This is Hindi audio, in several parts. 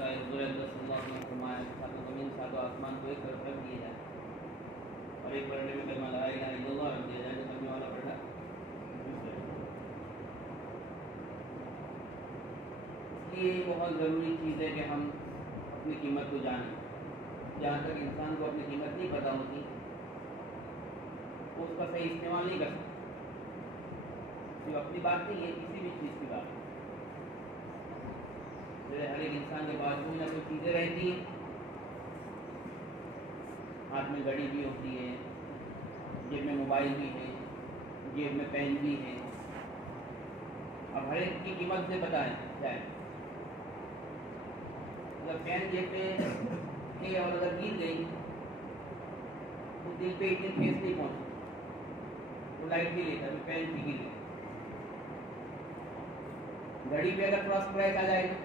था, हुज़ूर अक़रम सल्लल्लाहु अलैहि वसल्लम ने फरमाया सातों ज़मीन सातों आसमान को एक तरफ रख दिए जाए और एक पलड़े में कलमा ला इलाहा इल्लल्लाह रख दिया जाए, तो करने वाला पलड़ा इसलिए बहुत ज़रूरी चीज़ है कि हम अपनी कीमत को जानें। जहाँ तक इंसान को अपनी कीमत नहीं पता होती वो उसका सही इस्तेमाल नहीं कर सकता। जो अपनी बात नहीं है, किसी भी चीज़ की बात है। जैसे हर एक इंसान के पास कोई ना कोई चीज़ें रहती हैं, हाथ में घड़ी भी होती है, जेब में मोबाइल भी है, जेब में पेन भी है। अब हर एक की कीमत से पता है क्या है। अगर पेन जेब पे है और अगर गिर गई तो दिल पे इतनी ठेस नहीं पहुँचती, वो लाइट भी लेता है, पेन भी गिर गई। घड़ी पे अगर थोड़ा स्क्रैच आ जाएगा,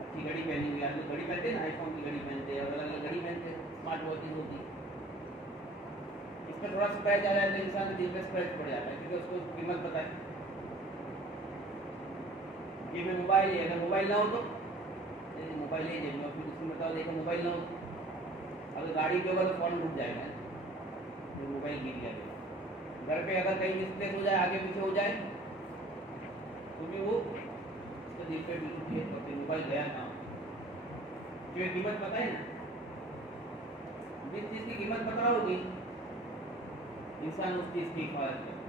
अच्छी घड़ी पहनी हुई आदमी घड़ी पहनते ना, आईफोन की घड़ी पहनते हैं और अलग अलग घड़ी पहनते हैं, स्मार्ट वॉचेज होती है, इस पर थोड़ा स्क्रैच आ जाए तो इंसान के दिल पे स्क्रैच पड़ जाता है, क्योंकि उसको कीमत पता है। जेब में मोबाइल है, अगर मोबाइल ना हो तो मोबाइल है जेब में, फिर उसमें बताओ देखो मोबाइल ना हो, अगर गाड़ी पे होगा तो फ़ौरन रुक जाएगा, फिर मोबाइल गिर जाएगा। घर पे अगर कहीं मिस्टेक हो जाए, आगे पीछे हो जाए तो भी वो उसके दिल पे बिल्कुल ठेस पड़ती है, मोबाइल गया ना। जो कीमत पता है ना, जिस चीज़ की कीमत पता होगी इंसान उस चीज़ की हिफाजत करे,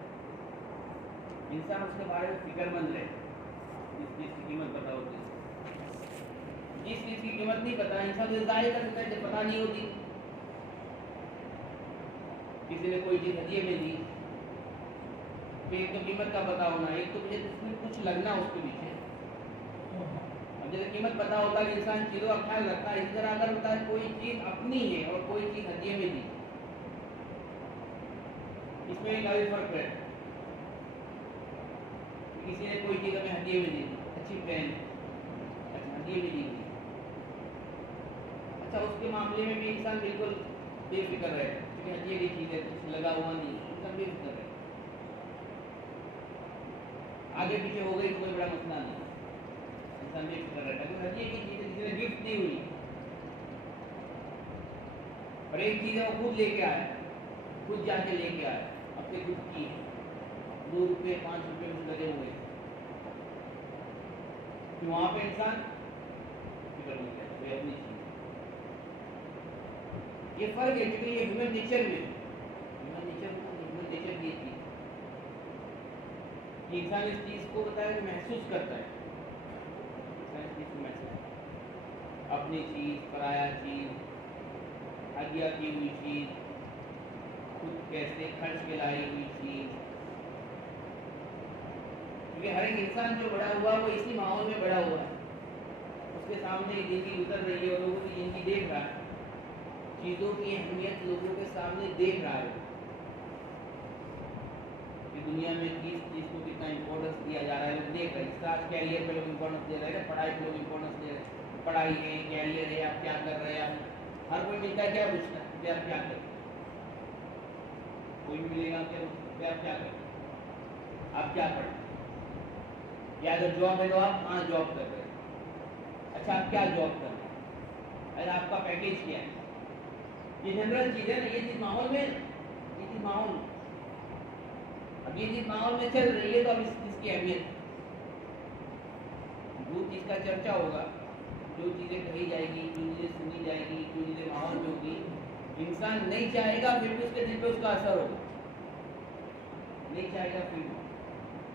इंसान उसके बारे में फिक्रमंद रहे। जिस चीज़ की कीमत पता होती है, जिस चीज़ की कीमत नहीं पता इंसान तो ज़ाहिर कर सकता है जब पता नहीं होती। किसी ने कोई चीज़ हदिये में दी, तो एक तो कीमत का पता होना, एक तो मुझे उसमें कुछ लगना उसके पीछे। अब जैसे कीमत पता होता है इंसान चीज़ों का ख्याल रखता है, इस तरह अगर होता है कोई चीज़ अपनी है और कोई चीज़ हदिये में दी, इसमें एक काफ़ी फर्क है। किसी ने कोई चीज़ हमें हदिये में दी, अच्छी पेन, अच्छा हदिये में दी, अच्छा उसके मामले में भी इंसान बिल्कुल बेफिक्र रहे, क्योंकि हदिये की चीज़ है, कुछ लगा हुआ नहीं, इंसान बेफिक्र रहे। आगे पीछे हो गई तो कोई बड़ा मसला नहीं, इंसान बेफिक्र रहता है। क्योंकि हदिये की चीज़ किसी ने गिफ्ट दी हुई और एक चीज़ है वो खुद लेके आया, खुद जाके लेके आया, अपने खुद की है, 2 रुपये 5 रुपये में लगे हुए, तो वहाँ पे इंसान फिक्र नहीं करता कोई अपनी चीज़। ये फर्क है, क्योंकि ये ह्यूमन नेचर में, ह्यूमन नेचर की चीज़ कि इंसान इस चीज़ को बताया कि महसूस करता है, इंसान इस चीज़ को महसूस, अपनी चीज़, पराया चीज़, हदिया की हुई चीज़, खुद कैसे खर्च के लाई हुई चीज़। क्योंकि हर एक इंसान जो बड़ा हुआ वो इसी माहौल में बड़ा हुआ है, उसके सामने ज़िंदगी गुजर रही है और लोगों की ज़िंदगी देख रहा है, चीज़ों की अहमियत लोगों के सामने देख रहा है कि दुनिया में किस चीज़ को कितना इम्पोर्टेंस दिया जा रहा है, लोग देख रहे हैं। आज कैरियर पे लोग इम्पोर्टेंस दे रहे हैं, पढ़ाई पे लोग इम्पोर्टेंस दे रहे हैं, पढ़ाई है, कैरियर है, आप क्या कर रहे हैं, आप हर कोई मिलता है क्या पूछता है कि आप क्या करें, कोई भी मिलेगा क्या पूछता है आप क्या करें, आप क्या पढ़ें, या अगर जॉब है तो आप कहाँ जॉब कर रहे हैं, अच्छा आप क्या जॉब कर रहे हैं, अरे आपका पैकेज क्या है। ये जनरल चीज़ है ना, ये चीज़ माहौल में, ये चीज़ माहौल में, अब ये चीज़ माहौल में चल रही है तो अब इस चीज़ की अहमियत, जो चीज़ का चर्चा होगा, जो चीज़ें कही जाएगी, जो चीज़ें सुनी जाएगी, जो चीज़ें माहौल में होगी, इंसान नहीं चाहेगा फिर भी उसके दिल पे उसका असर होगा, नहीं चाहेगा फिर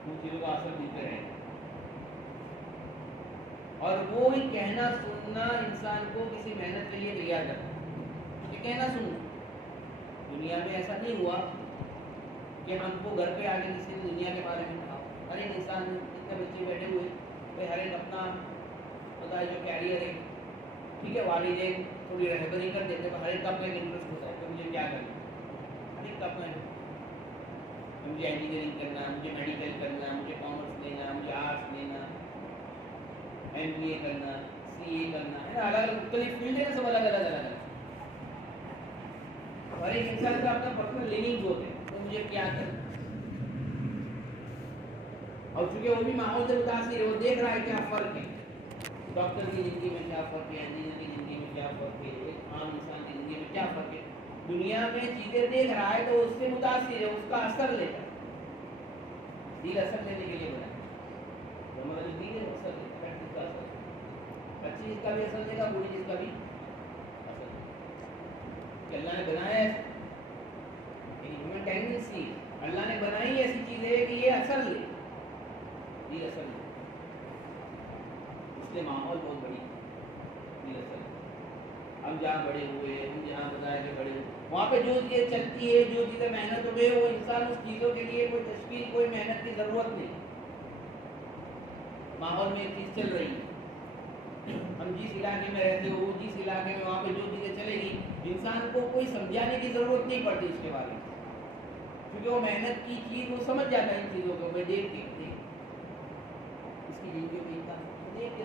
उन चीज़ों का असर दिल पे रहेगा। और वो ही कहना सुनना इंसान को किसी मेहनत के लिए तैयार करता है, ये कहना सुनना। दुनिया में ऐसा नहीं हुआ कि हमको घर पे आके किसी ने दुनिया के बारे में कहा। हर एक इंसान, जितने बच्चे बैठे हुए, भाई हर एक अपना पता है जो कैरियर है, ठीक है, वालिदैन थोड़ी रहबरी कर देते हैं, हर एक का अपना इंटरेस्ट होता है कि मुझे क्या करना, हर एक का अपना, मुझे इंजीनियरिंग करना, मुझे मेडिकल करना, मुझे कॉमर्स लेना, मुझे आर्ट्स लेना, MBA करना, CA करना, है ना, अलग अलग मुख्तलिफ फील्ड है ना, सब अलग अलग अलग। हर एक इंसान का अपना पर्सनल लीनिंग्स होते हैं, तो मुझे क्या करना, और चूंकि वो भी माहौल से मुतासिर है, वो देख रहा है क्या फ़र्क है, डॉक्टर की ज़िंदगी में क्या फ़र्क है, इंजीनियर की ज़िंदगी में क्या फ़र्क है, एक आम इंसान की ज़िंदगी में क्या फ़र्क है। दुनिया में चीज़ें देख रहा है तो उससे मुतासिर है, उसका असर लेता है। दिल असर लेने के लिए बना तो हमारा जो दिल है वो असर लेता है, किसका असर, अच्छी चीज़ का भी असर देगा, बुरी चीज़ का भी असर देगा। अल्लाह ने बनाया है, ह्यूमन टेंडेंसी अल्लाह ने बनाई ऐसी चीज़ है कि ये असर ले, दिल असर ले, इसलिए माहौल बहुत बड़ी दिल असर ले। हम जहाँ बड़े हुए, हम जहाँ बताया कि बड़े हुए, वहाँ पे जो चीज़ें चलती है, जो चीज़ें मेहनत हो गई, वो इंसान उस चीज़ों के लिए कोई तशकील, कोई मेहनत की ज़रूरत नहीं। माहौल में एक चीज़ चल रही है, हम जिस इलाके में रहते हो, जिस इलाके में वहाँ पे जो चीज़ें चलेगी, इंसान को कोई समझाने की ज़रूरत नहीं पड़ती इसके बारे में, क्योंकि वो मेहनत की चीज़ वो समझ जाता है इन चीज़ों को। मैं देख के इसकी वीडियो भी देख के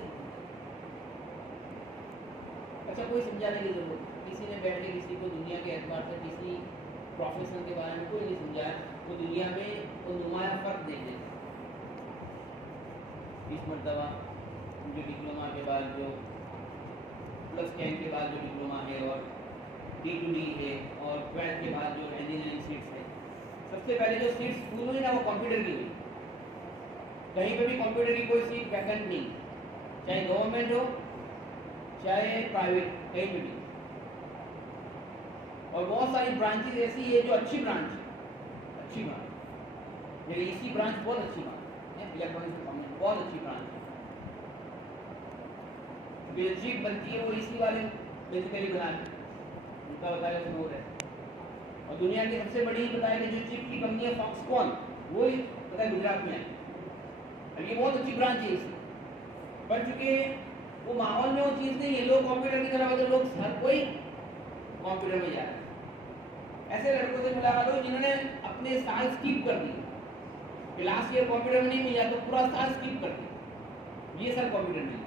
अच्छा, कोई समझाने की ज़रूरत नहीं। किसी ने बैठ के किसी को दुनिया के एतबार से किसी प्रोफेशन के बारे में कोई नहीं समझाया, तो दुनिया में वो नुमाया फ़र्क देख देते। इस मरतबा जो डिप्लोमा के बाद जो +10 के बाद जो डिप्लोमा है और D2D है और 12 के बाद जो इंजीनियरिंग सीट्स है, सबसे पहले जो सीट्स फुल हुई ना वो कंप्यूटर की हुई। कहीं पे भी कंप्यूटर की कोई सीट वैकेंट नहीं, चाहे गवर्नमेंट हो चाहे प्राइवेट, कहीं पे भी। और बहुत सारी ब्रांचेज ऐसी है जो अच्छी ब्रांच है, अच्छी ब्रांच, मेरी इसी ब्रांच बहुत अच्छी ब्रांच है, इलेक्ट्रॉनिक्स बहुत अच्छी ब्रांच है। जो चिप बनती है वो इसी वाले बेसिकली बनाते हैं, उनका बताया स्नोर है। और दुनिया की सबसे बड़ी बताया कि जो चिप की कंपनी है फॉक्सकॉन, वो पता है गुजरात में है। अब ये बहुत अच्छी ब्रांच है इसकी, पर चूंकि वो माहौल में वो चीज़ नहीं है, लोग कंप्यूटर की तरफ, तो लोग हर कोई कंप्यूटर में जा रहा है। ऐसे लड़कों से मुलाकात हो जिन्होंने अपने साल स्किप कर दिए, लास्ट ईयर कंप्यूटर में नहीं मिला तो पूरा साल स्किप कर दिया, ये सर कंप्यूटर में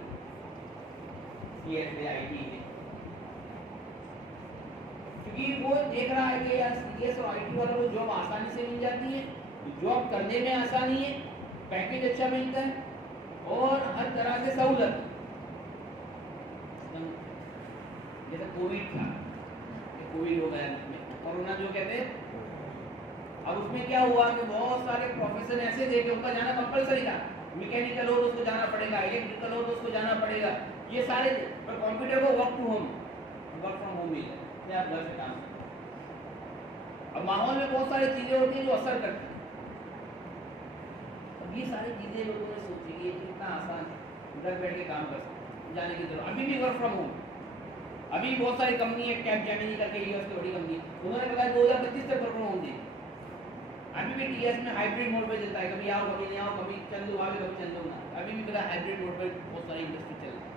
सीएस आईटी है, क्योंकि वो देख रहा है कि यार सीएस और आईटी वालों को जॉब आसानी से मिल जाती है, जॉब करने में आसानी है, पैकेज अच्छा मिलता है और हर तरह से सहूलत। जैसे कोविड था, कोविड हो गया, कोरोना जो कहते हैं, अब उसमें क्या हुआ कि बहुत सारे प्रोफेशन ऐसे थे कि उनका जाना कंपलसरी था। मैकेनिकल हो तो उसको जाना पड़ेगा, इलेक्ट्रिकल हो तो उसको जाना पड़ेगा, ये सारे। पर कंप्यूटर को वर्क फ्रॉम होम मिल जाए, आप घर से काम करें। अब माहौल में बहुत सारी चीज़ें होती हैं जो असर करती हैं। अब ये सारी चीज़ें लोगों ने सोची कि कितना आसान है, घर बैठ के काम कर सकते, जाने की जरूरत। अभी भी वर्क फ्रॉम होम, अभी बहुत सारी कंपनी है, कैपजेमिनी करके यूएस की बड़ी कंपनी, उन्होंने बताया 2025 तक वर्क फ्रॉम होम दें। अभी भी टीएस में हाइब्रिड मोड पे चलता है, कभी आओ कभी नहीं आओ, कभी चल दो आगे कभी चल दो ना। अभी भी पता हाइब्रिड मोड पे बहुत सारी इंडस्ट्री चल रही है।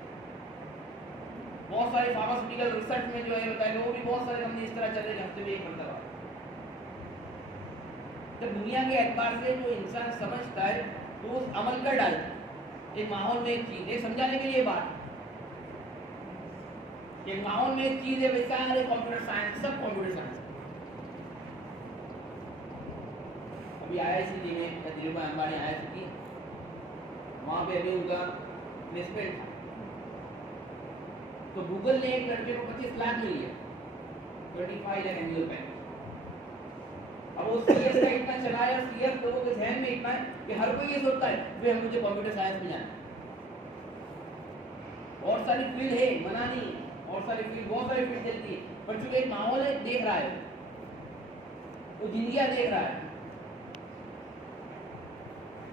बहुत सारे फार्मास्यूटिकल रिसर्च में जो है बताया, वो भी बहुत सारे कंपनी इस तरह चल रहे हैं हफ्ते में एक मरतबा। जब दुनिया के एतबार से जो इंसान समझता है तो उस अमल कर डालता है। एक माहौल में एक चीज़, एक समझाने के लिए बात, एक माहौल में एक चीज़ है, वैसा है कंप्यूटर साइंस, सब कंप्यूटर साइंस। अभी IIT में धीरूभाई अंबानी आया चुकी, वहाँ पे अभी उनका प्लेसमेंट था, तो गूगल ने एक लड़के को 25 लाख मिल लिया, 25 लाख एनुअल पैकेज। अब वो सीएस का इतना चला है, सीएस लोगों के जहन में इतना है कि हर कोई ये सोचता है कि हम मुझे कंप्यूटर साइंस में जाना है। और सारी फील्ड है, मना नहीं है, और सारी फील्ड, बहुत सारी फील्ड चलती है, पर चूंकि एक माहौल है, देख रहा है, वो जिंदगियां देख रहा है।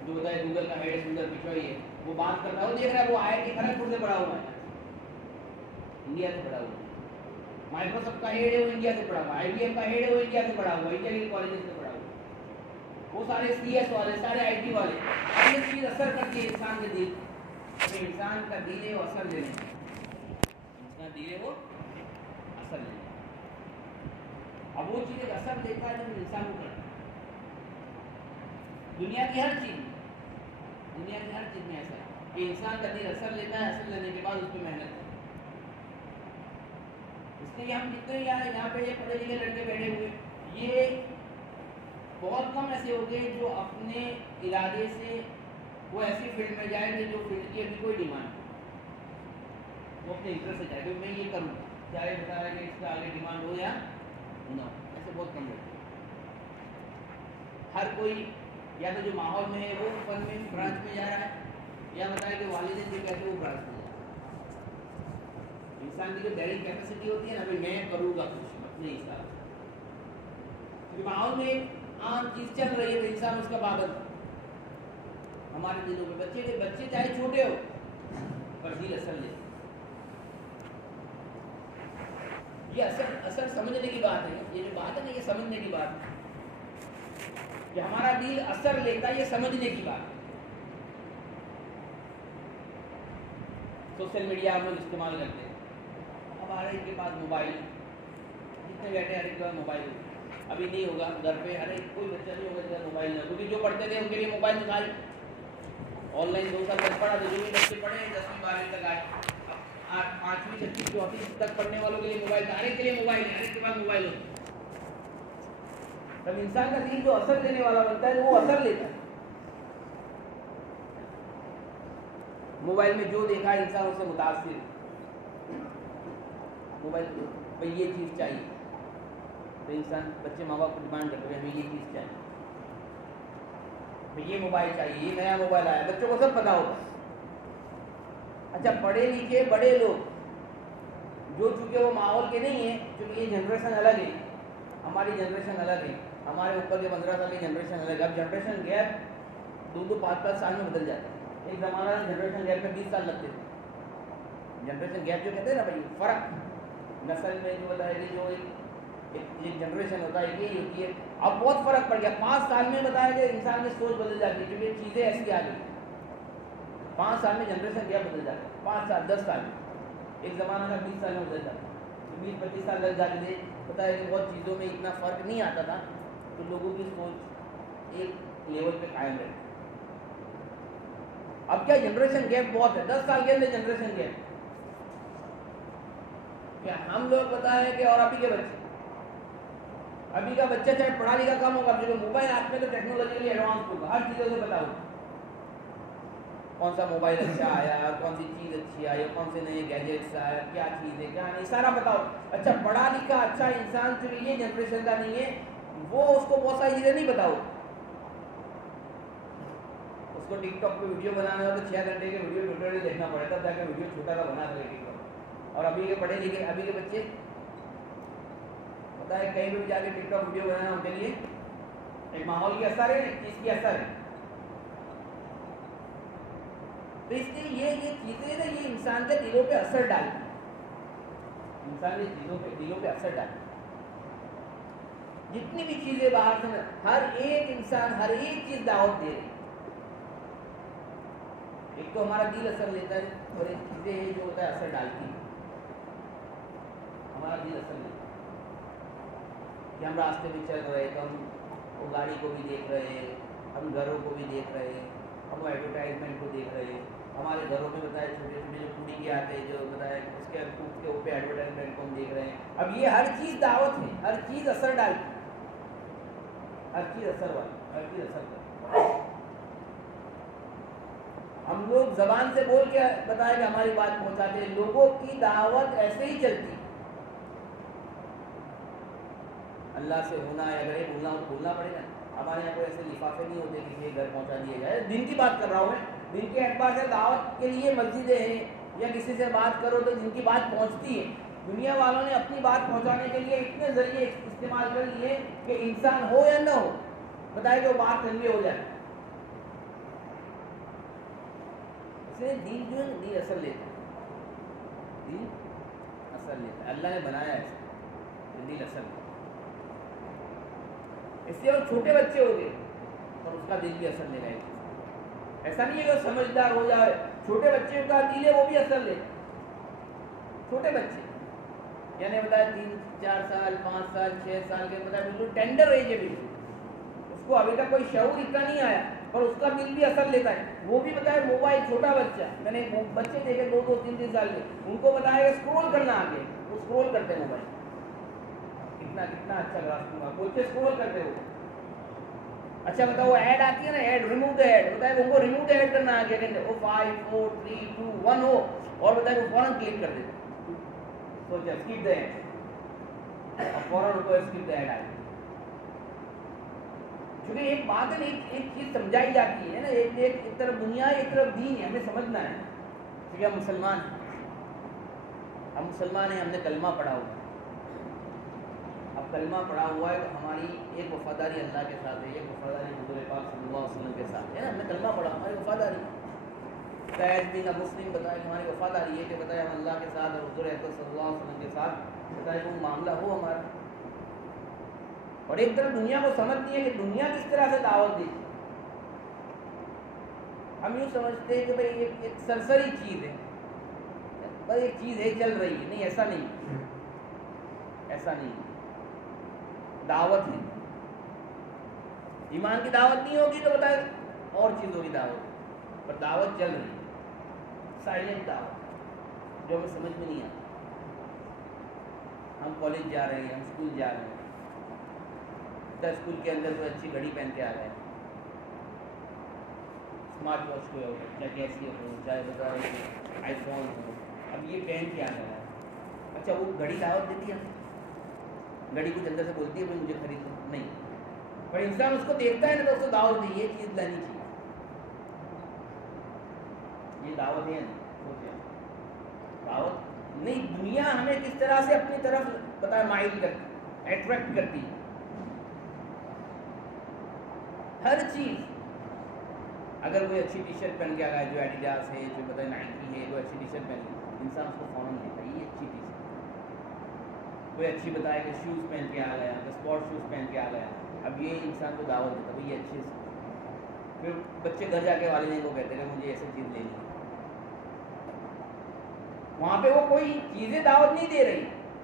जो बताए गूगल का हेड सुंदर पिचाई है, वो बात करता है, वो देख रहा है, वो IIT खड़गपुर से पढ़ा हुआ है, इंडिया से पढ़ा हुआ है। माइक्रोसॉफ्ट का हेड है, वो इंडिया से पढ़ा हुआ है। IBM का हेड है, वो इंडिया से पढ़ा हुआ है, इंडिया के कॉलेज से पढ़ा हुआ है। वो सारे CS वाले, सारे IT वाले, ये चीज़ असर करती है इंसान के दिल, तो इंसान का दिल है वो असर लेने, इंसान दिल है वो असर लेने। अब वो चीज़ एक असर देता है जो इंसान को करता है। दुनिया की हर चीज़ में ऐसा है कि इंसान का दिल असर लेता है, असर लेने के बाद उस पर मेहनत करता है। इसलिए हम जितने यहाँ पे ये पढ़े लिखे लड़के बैठे हुए, ये बहुत कम ऐसे हो गए जो अपने इरादे से वो ऐसी फील्ड में जाएंगे जो फील्ड की अभी कोई डिमांड वो अपने इंटरेस्ट से चाहे मैं ये करूँ, चाहे बता रहा है कि इसका आगे डिमांड हो या ना, ऐसे बहुत कम रहते हैं। हर कोई या तो जो माहौल में है वो फन में ब्रांच में जा रहा है, या बताया कि वालिदैन जो कहते हैं वो ब्रांच में जा रहा है। इंसान की जो डेयरिंग कैपेसिटी होती है ना, भाई मैं करूँगा कुछ अपने हिसाब से, क्योंकि माहौल में एक आम चीज़ चल रही है तो इंसान उसका पाबंद। हमारे दिलों में बच्चे चाहे छोटे हो पर दिल असर ले, ये असर समझने की बात है। ये जो बात है ना, ये समझने की बात है कि हमारा दिल असर लेता है, ये समझने की बात है। सोशल मीडिया हम लोग इस्तेमाल करते हैं, हमारे के पास मोबाइल, जितने बैठे हर एक के पास मोबाइल। अभी नहीं होगा घर पे, हर एक कोई बच्चा नहीं होगा जिसका मोबाइल ना, क्योंकि जो पढ़ते थे उनके लिए मोबाइल निकाल ऑनलाइन 2 साल तक पढ़ा, तो जो भी बच्चे पढ़े 10वीं 12वीं तक आए, 8वीं 6वीं 4वीं तक पढ़ने वालों के लिए मोबाइल, हर एक के लिए मोबाइल है, हर एक के पास मोबाइल होता है। तब इंसान का दिल जो असर देने वाला बनता है वो असर लेता है। मोबाइल में जो देखा इंसान उससे मुतासिर, मोबाइल भाई ये चीज़ चाहिए तो इंसान, बच्चे माँ बाप को डिमांड करते हैं हमें ये चीज़ चाहिए, भाई ये मोबाइल चाहिए, ये नया मोबाइल आया, बच्चों को सब पता होगा। अच्छा, पढ़े लिखे बड़े लोग जो चूंकि वो माहौल के नहीं है, क्योंकि ये जनरेशन अलग है, हमारी जनरेशन अलग है, हमारे ऊपर के 15 साल की जनरेशन अलग है। अब जनरेशन गैप 2-5 साल में बदल जाता है। एक ज़माना जनरेशन गैप में 20 साल लगते थे। जनरेशन गैप जो कहते हैं ना भाई, फ़र्क नस्ल में जो बताया कि जो एक जनरेशन होता है, ये होती है। अब बहुत फ़र्क पड़ गया, 5 साल में बताया कि इंसान की सोच बदल जाती है, क्योंकि चीज़ें ऐसी आ गई। 5 साल में जनरेशन गैप बदल जाता है, 5 साल 10 साल में। एक ज़माना का 20 साल में बदल जाता है, 20-25 साल लग जाते थे। पता है कि बहुत चीज़ों में इतना फ़र्क नहीं आता था, तो लोगों की सोच एक लेवल पे कायम रहती। अब क्या जनरेशन गैप बहुत है, 10 साल के अंदर जनरेशन गैप। क्या हम लोग पता है कि, और अभी के बच्चे, अभी का बच्चा चाहे पढ़ा लिखा कम होगा, जो मोबाइल हाथ में तो टेक्नोलॉजिकली एडवांस होगा, हर चीज़ों से पता होगा कौन सा मोबाइल अच्छा आया, कौन सी चीज़ अच्छी आई, कौन से नए गैजेट्स आया, क्या चीज़ है क्या नहीं, सारा बताओ। अच्छा, पढ़ा लिखा अच्छा इंसान जो ये जनरेशन का नहीं है, वो उसको बहुत सारी चीज़ें नहीं बताओ। उसको टिकटॉक पे वीडियो बनाना हो तो 6 घंटे के वीडियो ट्यूटोरियल देखना पड़े, तब जाकर वीडियो छोटा सा बना सके टिकटॉक। और अभी के पढ़े लिखे अभी के बच्चे पता है कहीं भी जाके टिकटॉक वीडियो बनाना उनके लिए एक माहौल की असर है, एक चीज़ की असर है। तो इसलिए ये चीज़ें ना, ये इंसान के दिलों पे असर डालती है, इंसान के दिलों पे असर डालती है। जितनी भी चीज़ें बाहर से, हर एक इंसान हर एक चीज़ दावत दे रही है। एक तो हमारा दिल असर लेता है, और एक चीज़ें है जो होता है असर डालती है, हमारा दिल असर लेता है। कि हम रास्ते में चल रहे तो हम वो गाड़ी को भी देख रहे हैं, हम घरों को भी देख रहे हैं, हम एडवर्टाइजमेंट को देख रहे हैं। हमारे घरों में बताया छोटे छोटे जो कुड़ी के आते हैं, जो बताया उसके ऊपर एडवर्टाइजमेंट को हम देख रहे हैं। अब ये हर चीज़ दावत है, हर चीज़ असर डालती है, हर चीज़ असर वाली, हर चीज़ असर करती। हम लोग जबान से बोल के बताया कि हमारी बात पहुंचाते हैं, लोगों की दावत ऐसे ही चलती है। अल्लाह से होना है, अगर ये बोलना पड़ेगा। हमारे यहाँ कोई ऐसे लिफाफे नहीं होते किसी के घर पहुंचा दिए जाए। दिन की बात कर रहा हूँ मैं, दिन के एतबार से दावत के लिए मस्जिदें हैं, या किसी से बात करो तो जिनकी बात पहुंचती है। दुनिया वालों ने अपनी बात पहुंचाने के लिए इतने जरिए इस्तेमाल कर लिए कि इंसान हो या ना हो, बताए कि वो बात कन्वे हो जाए। इसलिए दीन जो है, दीन असर लेता है, दीन असर लेता है। अल्लाह ने बनाया ऐसा, दीन असर लेता है। इसलिए वो छोटे बच्चे हो गए और उसका दिल भी असर ले रहेगा। ऐसा नहीं है कि वो समझदार हो जाए, छोटे बच्चे का दिल है वो भी असर ले। छोटे बच्चे यानी बताया 3-4 साल 5 साल 6 साल के, बताया बिल्कुल टेंडर एज है, बिल्कुल उसको अभी तक कोई शऊर इतना नहीं आया, पर उसका दिल भी असर लेता है। वो भी बताया मोबाइल, छोटा बच्चा, मैंने बच्चे देखे 2-2 3-3 साल के, उनको बताया स्क्रॉल करना आगे, वो स्क्रॉल करते हैं मोबाइल, कितना अच्छा ग्राफ दूंगा, कोई स्क्रॉल करते हो। अच्छा बताओ, वो ऐड आती है ना, ऐड, रिमूव द ऐड, बताए उनको रिमूव द ऐड करना आ गया, वो 5 4 3 2 1 हो, और बताए वो फौरन क्लिक कर देते, तो जस्ट स्किप द ऐड, और फौरन उनको स्किप द ऐड आ गया। क्योंकि एक बात है ना, एक चीज समझाई जाती है ना, एक तरफ दुनिया, एक तरफ दीन है, हमें समझना है। ठीक है, मुसलमान, हम मुसलमान हैं, हमने कलमा पढ़ा हुआ है। अब कलमा पढ़ा हुआ है तो हमारी एक वफादारी अल्लाह के साथ है, एक वफादारी हुजूर पाक सल्लल्लाहु अलैहि वसल्लम के साथ है ना। हमने कलमा पढ़ा, हमारी वफादारी दिन मुस्लिम बताए कि हमारी वफादारी है कि बताए हम अल्लाह के साथ और हुजूर सल्लल्लाहु अलैहि वसल्लम के साथ बताए वो मामला हो हमारा। और एक तरफ दुनिया को समझती है कि दुनिया किस तरह से दावत दी। हम यूँ समझते हैं कि भाई एक सरसरी चीज़ है, बस एक चीज़ है चल रही है, नहीं ऐसा नहीं, ऐसा नहीं, दावत है। ईमान की दावत नहीं होगी तो बताए और चीज़ों की दावत, पर दावत चल रही है, साइलेंट दावत, जो हमें समझ में नहीं आता। हम कॉलेज जा रहे हैं, हम स्कूल जा रहे हैं, तो स्कूल के अंदर कोई अच्छी घड़ी पहन के आ गए, स्मार्ट वॉच को हो, चाहे कैसी हो, चाहे बता रहे आईफोन हो, अब ये पहन के आ गया है। अच्छा, वो घड़ी दावत देती है, घड़ी कुछ अंदर से बोलती है भाई मुझे खरीद नहीं, पर इंसान उसको देखता है ना तो उसको दावत दी, ये चीज़ लानी चाहिए, ये दावत है ना, दावत नहीं। दुनिया हमें किस तरह से अपनी तरफ बताए माइल करती, अट्रैक्ट करती है, हर चीज़। अगर कोई अच्छी टी शर्ट पहन के आ गया, जो एडिडास है, जो बताए नाइकी है, कोई अच्छी टी शर्ट पहन ली, इंसान उसको फ़ौरन लेता है, ये अच्छी टी शर्ट। कोई अच्छी बताए कि शूज़ पहन के आ गया, तो स्पोर्ट शूज़ पहन के आ गया, अब ये इंसान को दावत देता है, ये अच्छे से। फिर बच्चे घर जाके वालिदैन को कहते हैं मुझे ऐसी चीज़ लेनी है, वहाँ पे वो कोई चीज़ें दावत नहीं दे रही,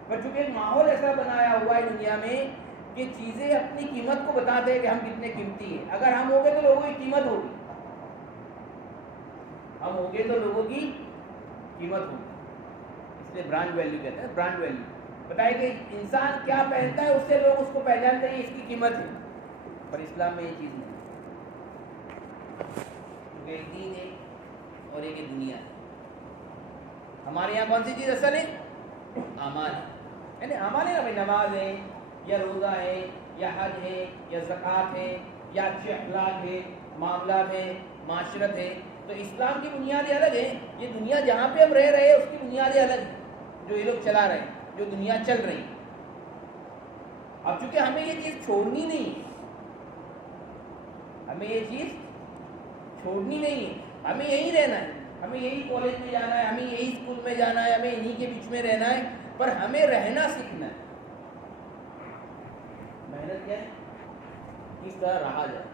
पर चूंकि एक माहौल ऐसा बनाया हुआ है दुनिया में कि चीज़ें अपनी कीमत को बताते हैं कि हम कितने कीमती हैं। अगर हम हो गए तो लोगों की कीमत होगी, हम हो गए तो लोगों की कीमत होगी, इसलिए ब्रांड वैल्यू कहते हैं। ब्रांड वैल्यू बताए कि इंसान क्या पहनता है उससे लोग उसको पहचानते हैं, इसकी कीमत है। पर इस्लाम में ये चीज़ नहीं, क्योंकि एक दीन है और एक दुनिया है। हमारे यहाँ कौन सी चीज़ असल है? अमाल है ना, अमाल है ना भाई, नमाज है या रोज़ा है या हज है या ज़कात है या अच्छे अखलाक है, मामलात है, माशरत है। तो इस्लाम की बुनियादें अलग है, ये दुनिया जहाँ पे हम रह रहे हैं उसकी बुनियादें अलग हैं, जो ये लोग चला रहे हैं, जो दुनिया चल रही है। अब चूंकि हमें ये चीज़ छोड़नी नहीं है, हमें ये चीज़ छोड़नी नहीं है, हमें यहीं रहना है, हमें यही कॉलेज में जाना है, हमें यही स्कूल में जाना है, हमें इन्हीं के बीच में रहना है, पर हमें रहना सीखना है। मेहनत क्या है, किस तरह रहा जाए,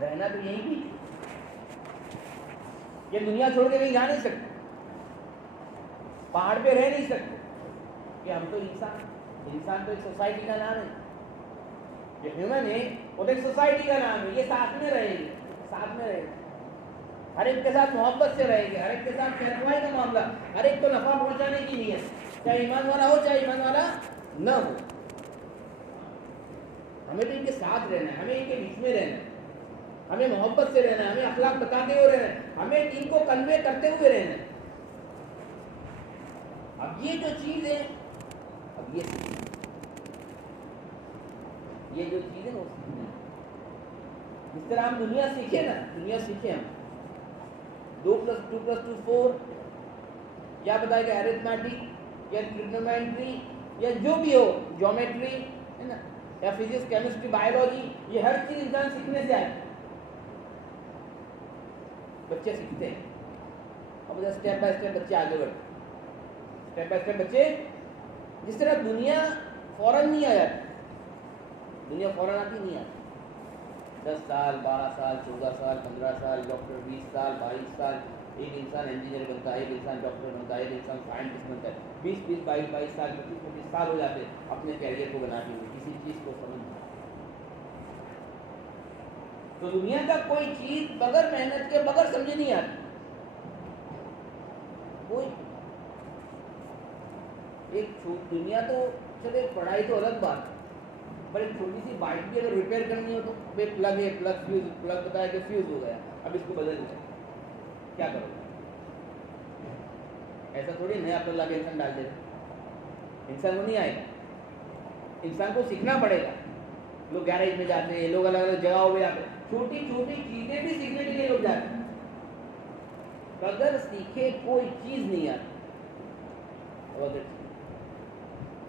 रहना तो यहीं भी, ये दुनिया छोड़ के कहीं जा नहीं सकते, पहाड़ पे रह नहीं सकते, कि हम तो इंसान तो एक सोसाइटी का नाम है, जो ह्यूमन है वो तो एक सोसाइटी का नाम है, ये साथ में रहेंगे, साथ में रहेंगे, हर एक के साथ मोहब्बत से रहेंगे, हर एक के साथ खैरख्वाही का मामला, हर एक को नफा पहुंचाने की नीयत, चाहे ईमान वाला हो चाहे ईमान वाला न हो। हमें तो इनके साथ रहना है, हमें इनके बीच में रहना है, हमें मोहब्बत से रहना है, हमें अखलाक बताते हुए रहना है, हमें इनको कन्वे करते हुए रहना है। अब ये जो चीज़ है, अब ये जो चीज़ है वो सीखना है। जिस तरह हम दुनिया सीखे ना, दुनिया सीखे हम 2 + 2 + 2 4, या बताएगा अरिथमेटिक या ट्रिग्नोमेट्री या जो भी हो, ज्योमेट्री है ना, या फिजिक्स, केमिस्ट्री, बायोलॉजी, ये हर चीज़ इंसान सीखने से आए, बच्चे सीखते हैं। अब स्टेप बाय स्टेप बच्चे आगे बढ़ते, स्टेप बाय स्टेप बच्चे, जिस तरह दुनिया फौरन नहीं आ जाती, दुनिया फौरन आती नहीं आती, 10 साल 12 साल 14 साल 15 साल, डॉक्टर 20 साल 22 साल, एक इंसान इंजीनियर बनता है, एक इंसान डॉक्टर बनता है, एक इंसान साइंटिस्ट बनता है, 20 22 साल 25 साल हो जाते हैं अपने कैरियर को बनाते हुए, किसी चीज़ को समझना। तो दुनिया का कोई चीज़ बगैर मेहनत के, बगैर समझे नहीं आती। कोई एक दुनिया तो चले, पढ़ाई तो अलग बात है, पर एक छोटी सी बाइक भी अगर रिपेयर करनी हो तो भाई प्लग है, प्लग बताया कि फ्यूज हो गया, अब इसको बदल दो, क्या करोगे? ऐसा थोड़ी नया प्लग लाके इंसान डाल देगा, इंसान को नहीं आएगा, इंसान को सीखना पड़ेगा। लोग गैरेज में जाते हैं, लोग अलग अलग जगहों पे जाते हैं, छोटी छोटी चीजें भी सीखने के लिए लोग जाते हैं। अगर सीखे कोई चीज नहीं आती,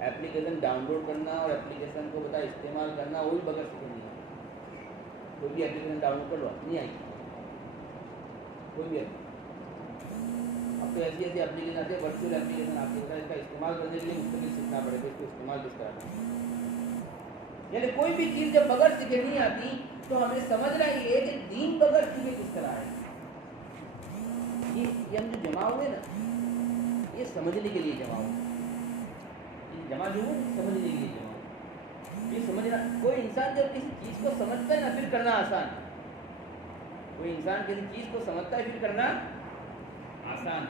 एप्लीकेशन डाउनलोड करना और एप्लीकेशन को बता इस्तेमाल करना, वो भी बगैर सीखे नहीं आता। कोई भी एप्लीकेशन डाउनलोड कर लो, नहीं आएगी कोई भी। अब तो ऐसी ऐसी एप्लीकेशन आती है, वर्चुअल एप्लीकेशन आती है, इसका इस्तेमाल करने के लिए मुझसे सीखना पड़ेगा, इसको इस्तेमाल किस तरह करना। यानी कोई भी चीज़ जब बगैर सीखे नहीं आती तो हमें समझना ये है कि दीन बगैर सीखे किस तरह है। ये हम जो जमा हुए ना, ये समझने के लिए जमा हुए, ये जमा जो है समझने के लिए जमा हुए। ये समझना, कोई इंसान जब किसी चीज़ को समझता है ना फिर करना आसान, कोई इंसान किसी चीज़ को समझता है फिर करना आसान।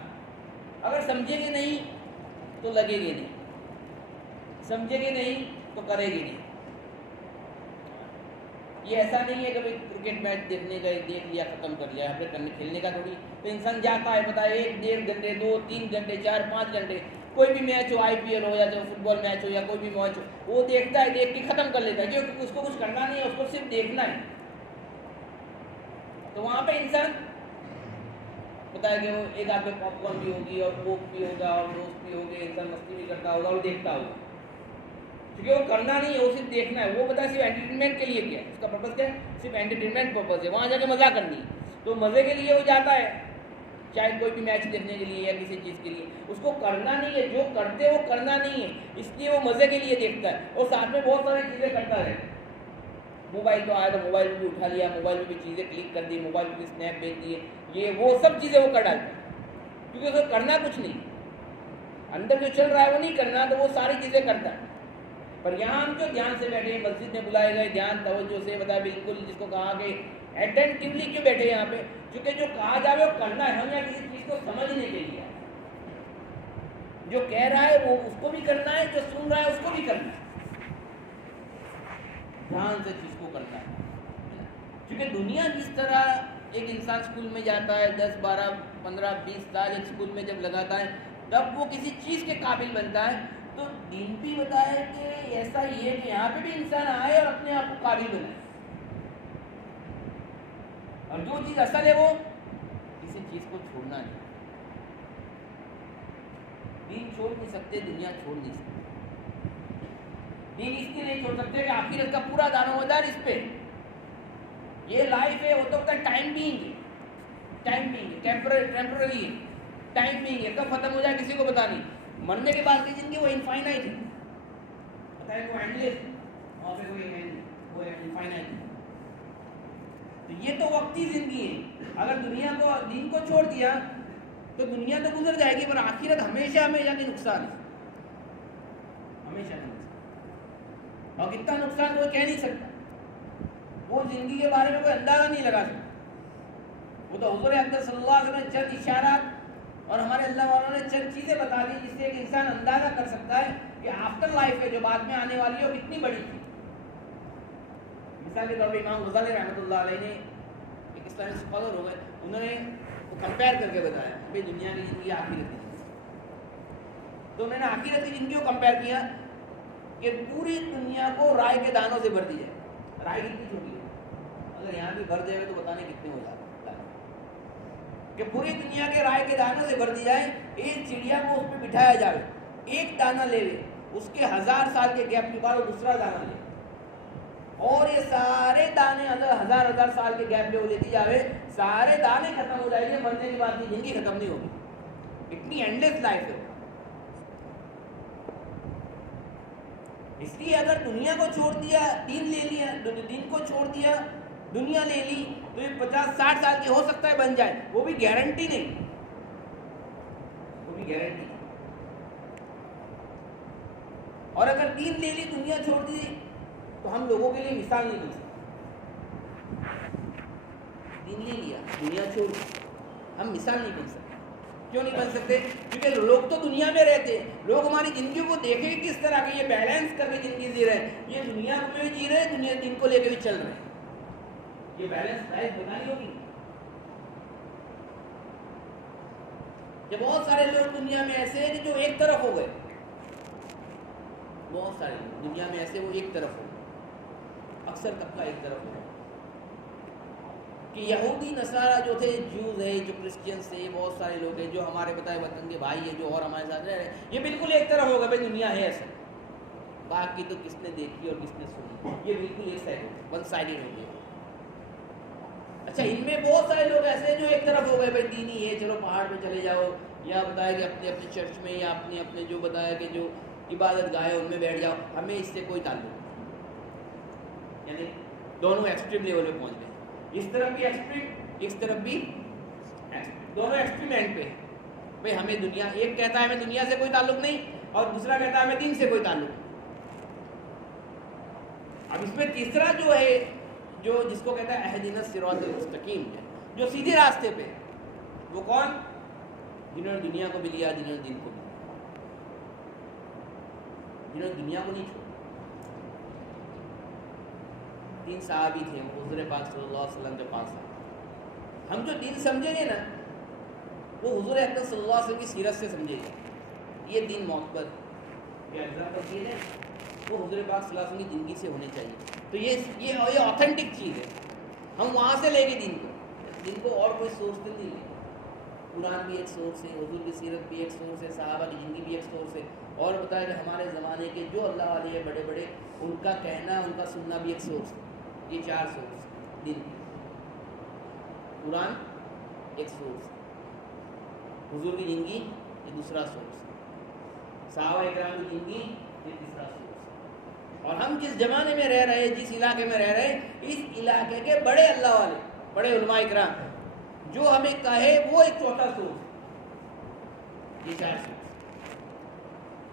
अगर समझेंगे नहीं तो लगेंगे नहीं, समझेंगे नहीं तो करेंगे नहीं। ये ऐसा नहीं है कि भाई क्रिकेट मैच देखने गए, देख लिया, खत्म कर लिया, हमने करने खेलने का थोड़ी। तो इंसान जाता है, पता है 1-1.5 घंटे, 2-3 घंटे, 4-5 घंटे, कोई भी मैच हो, IPL हो या जो फुटबॉल मैच हो या कोई भी मैच हो, वो देखता है, देख के खत्म कर लेता है, क्योंकि उसको कुछ करना नहीं है, उसको सिर्फ देखना है। तो वहाँ पे इंसान पता है कि वो एक आपके पॉपकॉर्न भी होगी और कोक भी होगा और दोस्त भी होंगे, इंसान मस्ती भी करता होगा और देखता होगा, क्योंकि वो करना नहीं है, वो सिर्फ देखना है। वो पता है सिर्फ एंटरटेनमेंट के लिए किया है, उसका पर्पज़ क्या है? सिर्फ एंटरटेनमेंट पर्पज़ है, वहाँ जाके मज़ा करनी है। तो मज़े के लिए वो जाता है, चाहे कोई भी मैच देखने के लिए या किसी चीज़ के लिए, उसको करना नहीं है, जो करते वो करना नहीं है, इसलिए वो मज़े के लिए देखता है और साथ में बहुत सारी चीज़ें करता है। मोबाइल तो आया तो मोबाइल में भी उठा लिया, मोबाइल में भी चीज़ें क्लिक कर दी, मोबाइल में भी स्नैप भेज दिए, ये वो सब चीज़ें वो कर डालते हैं, क्योंकि उसको करना कुछ नहीं, अंदर जो चल रहा है वो नहीं करना, तो वो सारी चीज़ें करता है। पर यहाँ हम जो ध्यान से बैठे, मस्जिद में बुलाए गए, ध्यान तवज्जो से बताया, बिल्कुल जिसको कहा कि अटेंटिवली क्यों बैठे यहाँ पे, क्योंकि जो कहा जाए वो करना है। हम यहाँ किसी चीज़ को समझने के लिए, जो कह रहा है वो उसको भी करना है, जो सुन रहा है उसको भी करना है, ध्यान से चीज़ को करना है। क्योंकि दुनिया जिस तरह एक इंसान स्कूल में जाता है, 10, 12, 15, 20 साल एक स्कूल में जब लगाता है, तब वो किसी चीज़ के काबिल बनता है। तो दीन भी बताया कि ऐसा ही है कि यहाँ पे भी इंसान आए और अपने आप को काबिल बनाए, और जो चीज़ असल है वो किसी चीज़ को छोड़ना नहीं। दीन छोड़ नहीं सकते, दुनिया छोड़ नहीं सकते। दीन इसलिए नहीं छोड़ सकते कि आखिरत का पूरा दारोमदार इस पे, ये लाइफ है, वो तो टाइम बीइंग है, टेम्पररी है, टाइम बीइंग है, कब खत्म हो जाए किसी को पता नहीं। मरने के बाद की जिंदगी वो इनफाइनाइट है, पता है, वो एंडलेस, और फिर वो इनफाइनाइट है। तो ये तो वक्ती जिंदगी है। अगर दुनिया को, दीन को छोड़ दिया तो दुनिया तो गुजर जाएगी, पर आखिरत हमेशा हमेशा के नुकसान है, हमेशा का नुकसान। और कितना नुकसान कोई कह नहीं सकता, वो जिंदगी के बारे में कोई अंदाजा नहीं लगा सकता। वो तो हुज़ूर अक़दस सल्लल्लाहु अलैहि वसल्लम ने चंद इशारात और हमारे अल्लाह वालों ने चंद चीज़ें बता दी, जिससे एक इंसान अंदाजा कर सकता है कि आफ्टर लाइफ है, जो बाद में आने वाली है, वो कितनी बड़ी थी। मिसाल के तौर पर इमाम गज़ाली रहमतुल्लाह अलैह ने, एक इस्लामिक स्कॉलर हो गए, उन्होंने वो कंपेयर करके बताया भाई दुनिया की ज़िंदगी आखिरत की। तो उन्होंने आखिरत की ज़िंदगी को कंपेयर किया कि पूरी दुनिया को राय के दानों से भर दी जाए। राय कितनी छोटी है, अगर यहाँ भी भर देवे तो बताने कितने हो जाते कि पूरी दुनिया के राय के दानों से भर दी जाए, एक चिड़िया को उस पर बिठाया जाए, एक दाना ले, उसके 1000 साल के गैप के बाद दूसरा दाना ले, और ये सारे दाने हजार साल के गैप में वो लेती जावे, सारे दाने खत्म हो जाएंगे, मरने के बाद की जिंदगी खत्म नहीं होगी। इतनी एंडलेस लाइफ है। इसलिए अगर दुनिया को छोड़ दिया, दीन ले लिया, दीन को छोड़ दिया, दुनिया ले ली, तो ये 50-60 साल के हो सकता है बन जाए, वो भी गारंटी नहीं, वो भी गारंटी। और अगर दीन ले ली, दुनिया छोड़ दी, तो हम लोगों के लिए मिसाल नहीं बन सकते। दीन ले लिया, दुनिया छोड़ दी, हम मिसाल नहीं बन सकते। क्यों नहीं बन सकते? क्योंकि लोग तो दुनिया में रहते हैं, लोग हमारी ज़िंदगी को देखे किस तरह के, ये बैलेंस करके ज़िंदगी जी रहे हैं, ये दुनिया में भी जी रहे हैं, दुनिया दिन को लेके भी चल रहे हैं। ये बैलेंस लाइफ बनानी होगी। ये बहुत सारे लोग दुनिया में ऐसे हैं कि जो एक तरफ हो गए, बहुत सारे लोग दुनिया में ऐसे वो एक तरफ हो गए, अक्सर तबका एक तरफ हो गया कि यहूदी नसारा जो थे, जूस है, जो क्रिश्चियंस थे, बहुत सारे लोग हैं जो हमारे बताए वतन के भाई हैं, जो और हमारे साथ रह रहे हैं, ये बिल्कुल एक तरफ हो गए, भाई दुनिया है ऐसा, बाकी तो किसने देखी और किसने सुनी, ये बिल्कुल एक साइड हो गया, वन साइडेड हो गया। अच्छा, इनमें बहुत सारे लोग ऐसे हैं जो एक तरफ हो गए, भाई दीनी है, चलो पहाड़ पे चले जाओ, या बताया कि अपने अपने चर्च में या अपने अपने जो बताया कि जो इबादत गाह है उनमें बैठ जाओ, हमें इससे कोई ताल्लुक नहीं। यानी दोनों एक्सट्रीम लेवल पे पहुंच गए, इस तरफ भी एक्सट्रीम, इस तरफ भी एक्सट्रीम, दोनों एक्सट्रीम एंड पे। भाई हमें दुनिया, एक कहता है हमें दुनिया से कोई ताल्लुक नहीं और दूसरा कहता है हमें दीन से कोई ताल्लुक नहीं। अब इसमें तीसरा जो है, जो जिसको कहता है अहदिनस सिरातल मुस्तकीम, जो सीधे रास्ते पे, वो कौन? जिन्होंने दुनिया को भी लिया, जिन्होंने दिन को भी लिया, जिन्होंने दुनिया को नहीं छोड़ा। 3 सहाबी थे, वो हुज़ूर पाक सल्लल्लाहु अलैहि वसल्लम के पास आए। हम जो दिन समझेंगे ना, वो हुज़ूर अकरम सल्लल्लाहु अलैहि वसल्लम की सीरत से समझेंगे। ये दिन मोहब्बत के एग्जाम्पल दिए हैं, वो हुज़ूर पाक सल्लल्लाहु अलैहि वसल्लम की ज़िंदगी से होने चाहिए। तो ये ऑथेंटिक चीज़ है, हम वहाँ से लेंगे दिन को और कोई सोर्स नहीं लेंगे। कुरान भी एक सोर्स है, हुज़ूर की सीरत भी एक सोर्स है, सहाबा की ज़िंदगी भी एक सोर्स है, और बताया कि हमारे ज़माने के जो अल्लाह वाले हैं बड़े बड़े, उनका कहना उनका सुनना भी एक सोर्स है। ये 4 सोर्स दिन, कुरान एक सोर्स, हुज़ूर की ज़िंदगी ये दूसरा सोर्स, सहाबा इकराम की ज़िंदगी ये तीसरा सोर्स। और हम जिस ज़माने में रह रहे हैं, जिस इलाके में रह रहे हैं, इस इलाके के बड़े अल्लाह वाले, बड़े उलमा इकराम जो हमें कहे, वो एक चौथा सोर्स। ये 4 सोर्स,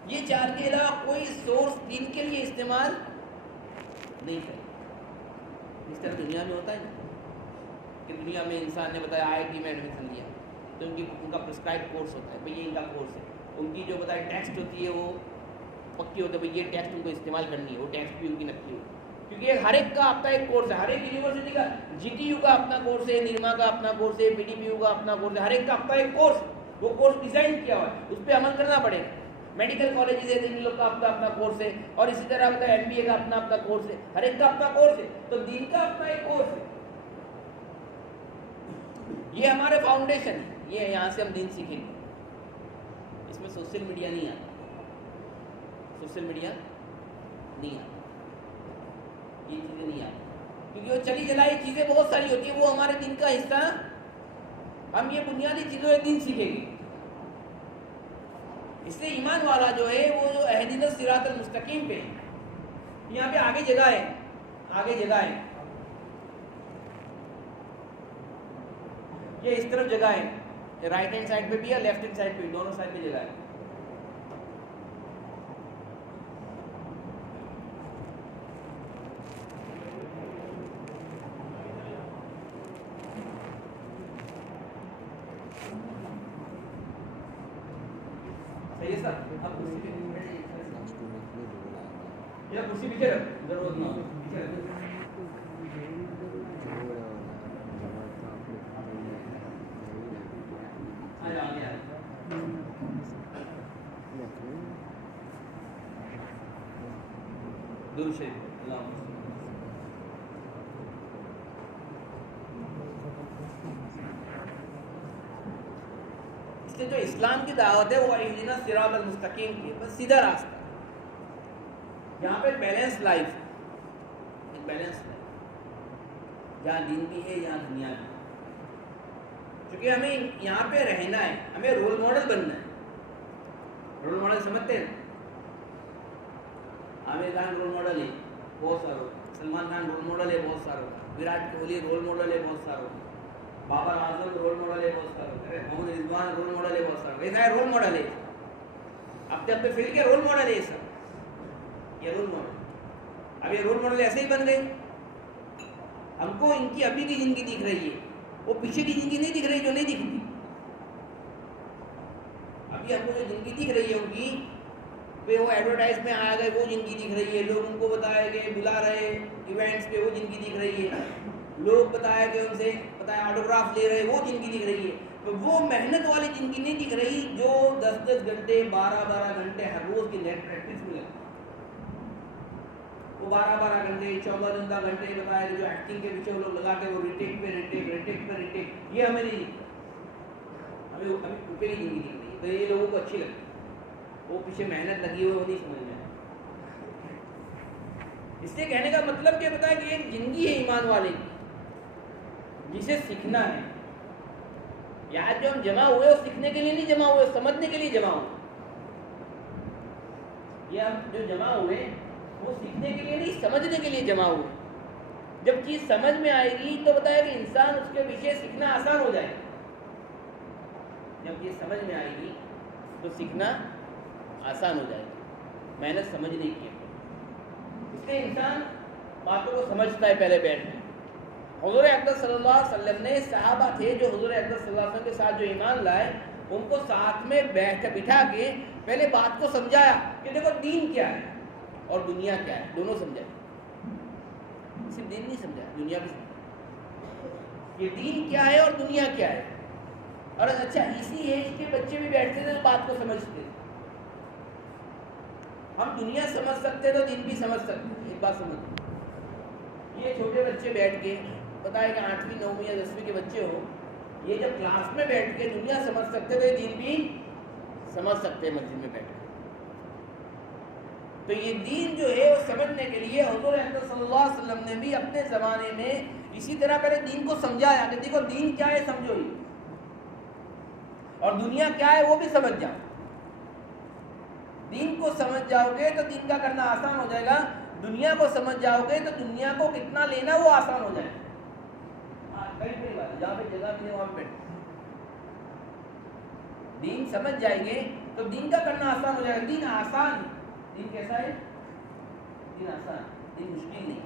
ये 4 के अलावा कोई सोर्स दिन के लिए इस्तेमाल नहीं करे। इस तरह दुनिया में होता है ना कि दुनिया में इंसान ने बताया IIT में एडमिशन लिया तो उनका प्रिस्क्राइब कोर्स होता है, भाई ये इनका कोर्स है, उनकी जो बताया टेक्स्ट होती है वो पक्की होती है, भाई ये टेक्स्ट उनको इस्तेमाल करनी है, वो टेक्स्ट भी उनकी नकली होती है, क्योंकि हर एक का अपना एक कोर्स है। हर एक यूनिवर्सिटी का, GTU का अपना कोर्स है, निरमा का अपना कोर्स है, PDPU का अपना कोर्स है, हर एक का अपना एक कोर्स, वो कोर्स डिज़ाइन किया हुआ है, उस पर अमल करना पड़ेगा। मेडिकल कॉलेजेस है, इन लोग का अपना अपना कोर्स है, और इसी तरह बताया MBA का अपना अपना कोर्स है, हर एक का अपना कोर्स है। तो दीन का अपना एक कोर्स है, ये हमारे फाउंडेशन है, ये यहाँ से हम दीन सीखेंगे। इसमें सोशल मीडिया नहीं आता, सोशल मीडिया नहीं आता, ये चीज़ें नहीं आती, क्योंकि वो चली जलाई चीज़ें बहुत सारी होती है, वो हमारे दिन का हिस्सा। हम ये बुनियादी चीज़ों एक दिन सीखेंगे। इसलिए ईमान वाला जो है वो जो अहदिनस सिरातल मुस्तकीम पे, यहाँ पे आगे जगह है, आगे जगह है, ये इस तरफ जगह है, राइट हैंड साइड पे भी है, लेफ्ट हैंड साइड पे भी, दोनों साइड पे जगह है। सही है सर, अब कुर्सी पीछे रख, जरूरत ना हो, पीछे रख। इसलिए जो इस्लाम की दावत है वो अहदिनस सिरातल मुस्तकीम की, बस सीधा रास्ता। यहाँ पे बैलेंस लाइफ, एक बैलेंस लाइफ, जहाँ दिन भी है यहाँ दुनिया भी, क्योंकि हमें यहाँ पे रहना है, हमें रोल मॉडल बनना है। रोल मॉडल समझते हैं? आमिर खान रोल मॉडल है बहुत सारों, सलमान खान रोल मॉडल है बहुत सारों, विराट कोहली रोल मॉडल है बहुत सारों, बाबर आजम रोल मॉडल है बहुत सारों, मोहम्मद रिजवान रोल मॉडल है बहुत सारों। ऐसा है रोल मॉडल है, अपने अपने फील्ड के रोल मॉडल है सब, ये रोल मॉडल। अब ये रोल मॉडल ऐसे ही बन गए, हमको इनकी अभी की जिंदगी दिख रही है, वो पीछे की जिंदगी नहीं दिख रही जो नहीं दिखती। अभी हमको जो ज़िंदगी दिख रही है उनकी, वे वो एडवर्टाइज में आ गए, वो ज़िंदगी दिख रही है, लोग उनको बताए गए बुला रहे इवेंट्स पे, वो ज़िंदगी दिख रही है, लोग बताया कि उनसे बताया ऑटोग्राफ ले रहे, वो ज़िंदगी दिख रही है। तो वो मेहनत वाली ज़िंदगी नहीं दिख रही जो 10-10 घंटे 12-12 घंटे हर रोज़ की नेट प्रैक्टिस में लगती। वो 12-12 घंटे 14 घंटे बताया कि जो एक्टिंग के पीछे वो लोग लगा के वो रिटेक पे रिटेक, ये हमें नहीं दिखता, हमें ऊपर ही ज़िंदगी दिख रही है। तो ये लोगों को अच्छी लगती है, वो पीछे मेहनत लगी हुई वो नहीं समझ में आती। इसलिए कहने का मतलब क्या बताया कि एक जिंदगी है ईमान वाले की जिसे सीखना है। यार जो हम जमा हुए वो सीखने के लिए नहीं जमा हुए, समझने के लिए जमा हुए। ये हम जो जमा हुए वो सीखने के लिए नहीं, समझने के लिए जमा हुए। जब चीज समझ में आएगी तो बताया कि इंसान उसके विषय सीखना आसान हो जाएगा। जब चीज समझ में आएगी तो सीखना आसान हो जाएगा, मेहनत समझने की। इसलिए इंसान बातों को समझता है पहले बैठ में। हुज़ूर अक़दस सल्लल्लाहु अलैहि वसल्लम ने सहाबा थे जो हुज़ूर अक़दस सल्लल्लाहु अलैहि वसल्लम के साथ जो ईमान लाए, उनको साथ में बिठा के पहले बात को समझाया कि देखो दीन क्या है और दुनिया क्या है, दोनों समझाए। सिर्फ दीन नहीं समझाया, दुनिया भी समझाया। ये दीन क्या है और दुनिया क्या है। और अच्छा, इसी एज के बच्चे भी बैठते थे तो बात को समझते थे। हम दुनिया समझ सकते तो दीन भी समझ सकते। एक बात समझ, ये छोटे बच्चे बैठ के बताए कि 8वीं 9वीं या 10वीं के बच्चे हो, ये जब क्लास में बैठ के दुनिया समझ सकते तो दीन भी समझ सकते हैं मस्जिद में बैठ के। तो ये दीन जो है वो समझने के लिए हुज़ूर अक़दस सल्लल्लाहु अलैहि वसल्लम ने भी अपने ज़माने में इसी तरह पहले दीन को समझाया कि देखो दीन क्या है समझो ही, और दुनिया क्या है वो भी समझ जाओ। दीन को समझ जाओगे तो दीन का करना आसान हो जाएगा, दुनिया को समझ जाओगे तो दुनिया को कितना लेना वो आसान हो जाएगा। बड़ी बात है, जहाँ पे जगह मिले वहाँ पे बैठो। दीन समझ जाएंगे तो दीन का करना आसान हो जाएगा। दीन आसान, दीन कैसा है? दीन आसान, दीन मुश्किल नहीं।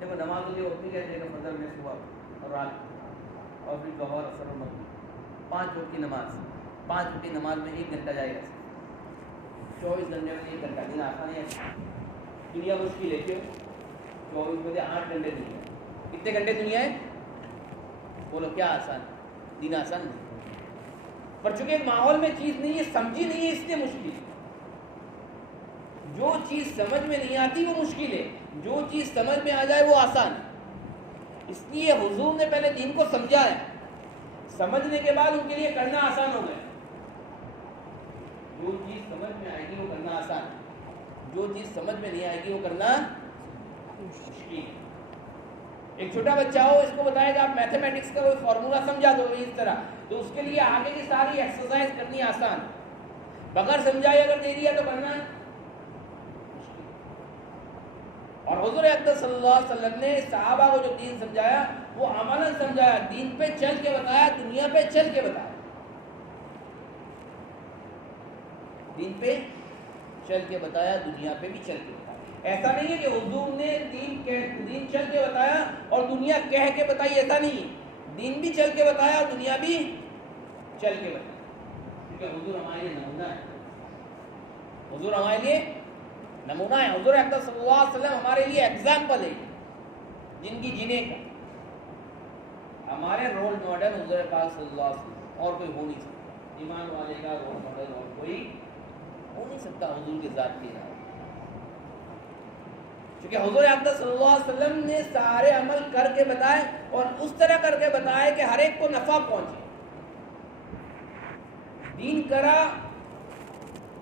देखो नमाज के लिए वक्त भी कहते हैं फजर में, सुबह और रात, और फिर ज़ोहर असर और मगरिब, 5 वक्त की नमाज। 5 वक्त की नमाज में 1 घंटा जाएगा, 24 घंटे में 1 घंटा। दिन आसान है, दुनिया मुश्किल है। क्यों? 24 बजे 8 घंटे दुनिया। कितने घंटे दुनिया है? बोलो क्या आसान? दिन आसान नहीं। पर चूंकि माहौल में चीज़ नहीं है, समझी नहीं है, इसलिए मुश्किल है। जो चीज़ समझ में नहीं आती वो मुश्किल है, जो चीज़ समझ में आ जाए वो आसान है। इसलिए हुजूर ने पहले दीन को समझाया, समझने के बाद उनके लिए करना आसान हो गया। जो चीज़ समझ में आएगी वो करना आसान है, जो चीज़ समझ में नहीं आएगी वो करना मुश्किल है। एक छोटा बच्चा हो, इसको बताएगा आप मैथमेटिक्स का कोई फॉर्मूला समझा दो इस तरह, तो उसके लिए आगे की सारी एक्सरसाइज करनी आसान। बगैर समझाए अगर दे दिया तो करना मुश्किल। और हुज़ूर अक़दस सल्लल्लाहु अलैहि वसल्लम ने सहाबा को जो दीन समझाया वो अमलन समझाया, दीन पे चल के बताया, दुनिया पे चल के बताया। दीन पे चल के बताया, दुनिया पे भी चल के बताया। ऐसा नहीं है कि हुजूर ने दीन चल के बताया और दुनिया कह के बताई, ऐसा नहीं है। दीन भी चल के बताया और दुनिया भी चल के बताया, क्योंकि हुजूर हमारे लिए नमूना है। हुजूर हमारे लिए नमूना है। हुजूर अक़दस सल्लल्लाहु अलैहि वसल्लम हमारे लिए एग्जाम्पल है जिंदगी जीने का। हमारे रोल मॉडल हुजूर पाक सल्लल्लाहु अलैहि वसल्लम, और कोई हो नहीं सकता। ईमान वाले का रोल मॉडल और कोई हो नहीं सकता हुजूर के ज़ात के अलावा। क्योंकि हुजूर अक़दस सल्लल्लाहु अलैहि वसल्लम ने सारे अमल करके बताए और उस तरह करके बताए कि हर एक को नफ़ा पहुंचे। दीन करा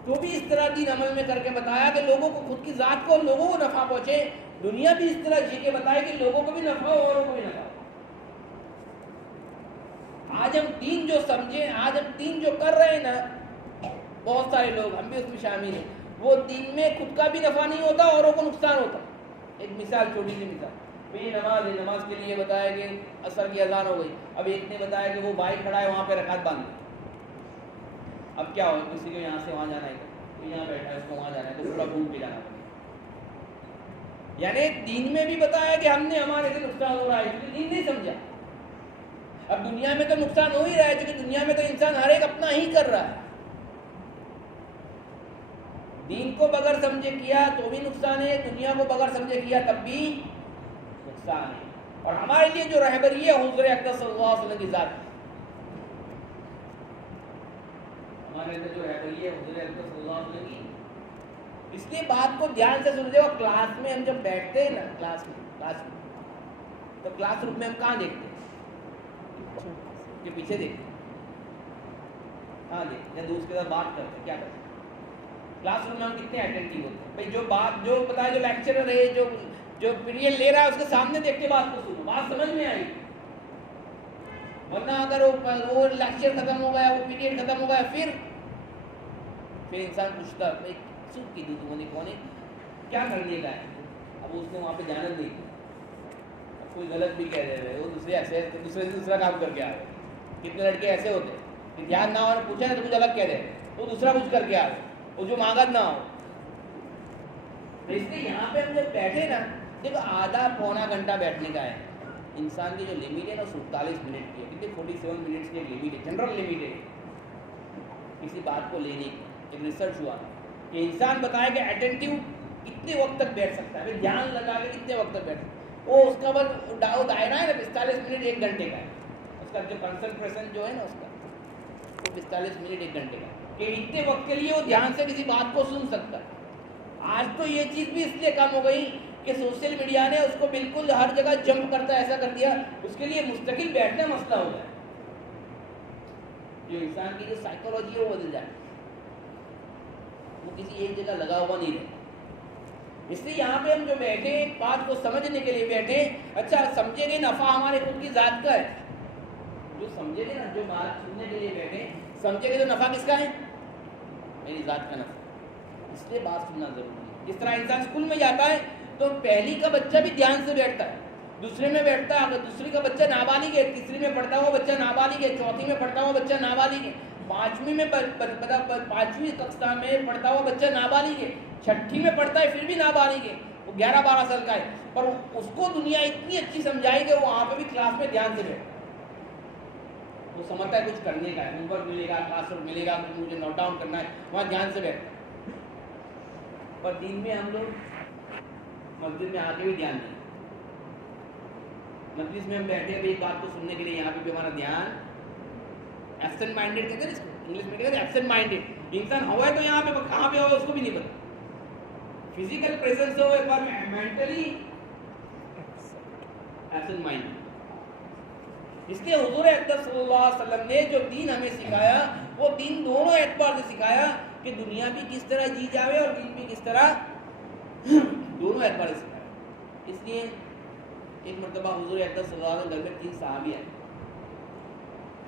तो भी इस तरह दीन अमल में करके बताया कि लोगों को, खुद की ज़ात को, लोगों को नफ़ा पहुंचे। दुनिया भी इस तरह जी के बताए कि लोगों को भी नफ़ा हो, औरों को भी नफ़ा हो। आज हम दीन जो समझे, आज हम दीन जो कर रहे हैं ना, बहुत सारे लोग, हम भी उसमें शामिल हैं, वो दीन में खुद का भी नफ़ा नहीं होता, औरों को नुकसान होता। एक मिसाल, छोटी सी मिसाल, ये नमाज है, नमाज के लिए बताया कि असर की अजान हो गई। अब एक ने बताया कि वो भाई खड़ा है वहाँ पे रकात बांध ली। अब क्या हो, किसी को यहाँ से वहाँ जाना है, तो यहाँ बैठा है, उसको वहाँ जाना है, तो पूरा घूम के जाना पड़ेगा। यानी दीन में भी बताया कि हमने, हमारे से नुकसान हो रहा है, क्योंकि दीन नहीं समझा। अब दुनिया में तो नुकसान हो ही रहा है, क्योंकि दुनिया में तो इंसान हर एक अपना ही कर रहा है। दीन को बगैर समझे किया तो भी नुकसान है, दुनिया को बगैर समझे किया तब भी नुकसान है। और हमारे लिए जो रहबरी है हुज़ूर अक़दस सल्लल्लाहु अलैहि वसल्लम की ज़ात, हमारे अंदर जो रहबरी है हुज़ूर अक़दस सल्लल्लाहु अलैहि वसल्लम की। इसलिए बात को ध्यान से सुनते हो। क्लास में हम जब बैठते हैं ना, क्लास में तो क्लासरूम में हम कहाँ देखते हैं? कि पीछे देखते हैं, हाँ देखते, या दोस्त के साथ बात करते हैं, क्या करते हैं? क्लासरूम में हम कितने अटेंटिव होते हैं भाई। जो बात जो पता है, जो लेक्चरर है, जो पीरियड ले रहा है, उसके सामने देख के बात को सुनो, बात समझ में आई। वरना अगर वो लेक्चर खत्म हो गया, वो पीरियड खत्म हो गया, फिर इंसान पूछता भाई चुप की दी तुमने, कौन है, क्या करने का है? अब उसने वहाँ पे जाना नहीं, अब कोई गलत भी कह रहे हैं, वो दूसरे से दूसरा काम करके आ रहे। कितने लड़के ऐसे होते हैं कि ध्यान ना हो, पूछा ना तो कुछ अलग कह रहे, वो दूसरा कुछ करके आ रहे, वो जो मांगा ना हो। तो इसलिए यहाँ पे हम जब बैठे ना, देखो आधा पौना घंटा बैठने का है। इंसान की जो लिमिट है ना 47 मिनट की है, कितने 47 मिनट्स की एक लिमिट है, जनरल लिमिट है किसी बात को लेने की। एक रिसर्च हुआ कि इंसान बताया कि अटेंटिव कितने वक्त तक बैठ सकता है, ध्यान लगा के कितने वक्त तक बैठ सकता है। वो उसका बस दायरा है ना 45 मिनट 1 घंटे का है, उसका जो कंसंट्रेशन जो है ना उसका, वो 45 मिनट 1 घंटे का, कि इतने वक्त के लिए वो ध्यान से किसी बात को सुन सकता है। आज तो ये चीज़ भी इसलिए कम हो गई कि सोशल मीडिया ने उसको बिल्कुल हर जगह जंप करता ऐसा कर दिया, उसके लिए मुस्तकिल बैठना मसला हो जाए, जो इंसान की जो साइकोलॉजी है वो बदल जाए, वो किसी एक जगह लगा हुआ नहीं रहता। इसलिए यहाँ पे हम जो बैठे बात को समझने के लिए बैठे, अच्छा समझेंगे नफ़ा हमारे खुद की ज़ात का है, जो समझेंगे ना, जो बात सुनने के लिए बैठे समझेंगे तो नफ़ा किसका है? मेरी ज़ात का नफ़ा। इसलिए बात सुनना जरूरी है। जिस तरह इंसान स्कूल में जाता है तो पहली का बच्चा भी ध्यान से बैठता है, दूसरे में बैठता है, अगर दूसरी का बच्चा नाबालिग है, तीसरी में पढ़ता हुआ बच्चा नाबालिग है, चौथी में पढ़ता हुआ बच्चा नाबालिग है, पाँचवीं में 5वीं कक्षा में पढ़ता हुआ बच्चा नाबालिग है, छठी में पढ़ता है फिर भी नाबालिग है, वो 11-12 साल का है, पर उसको दुनिया इतनी अच्छी समझाई कि वो वहाँ पे भी क्लास में ध्यान से बैठता है। वो समझता है कुछ करने का है, होमवर्क मिलेगा, क्लासवर्क मिलेगा, कुछ मुझे नोट डाउन करना है, वहाँ ध्यान से बैठता है। पर दिन में हम लोग मस्जिद में आके भी ध्यान नहीं, मस्जिद में हम बैठे हैं एक बात को सुनने के लिए, यहाँ पे भी हमारा ध्यान एब्सेंट माइंडेड कहते हैं इसको, इंग्लिश में कहते हैं एब्सेंट माइंडेड। इंसान हुआ है तो यहाँ पे कहाँ पे हुआ उसको भी नहीं पता, फिजिकल प्रेजेंस हो एक बार मेंटली एब्सेंट माइंडेड। इसलिए हुजूर अक़दस सल्लल्लाहु अलैहि वसल्लम ने जो दीन हमें सिखाया, वो दीन दोनों एतबार से सिखाया कि दुनिया भी किस तरह जी जावे और दीन भी किस तरह, दोनों एतबार से सिखाया। इसलिए एक मरतबा हुजूर अक़दस सल्लल्लाहु अलैहि वसल्लम घर में 3 सहाबी आए,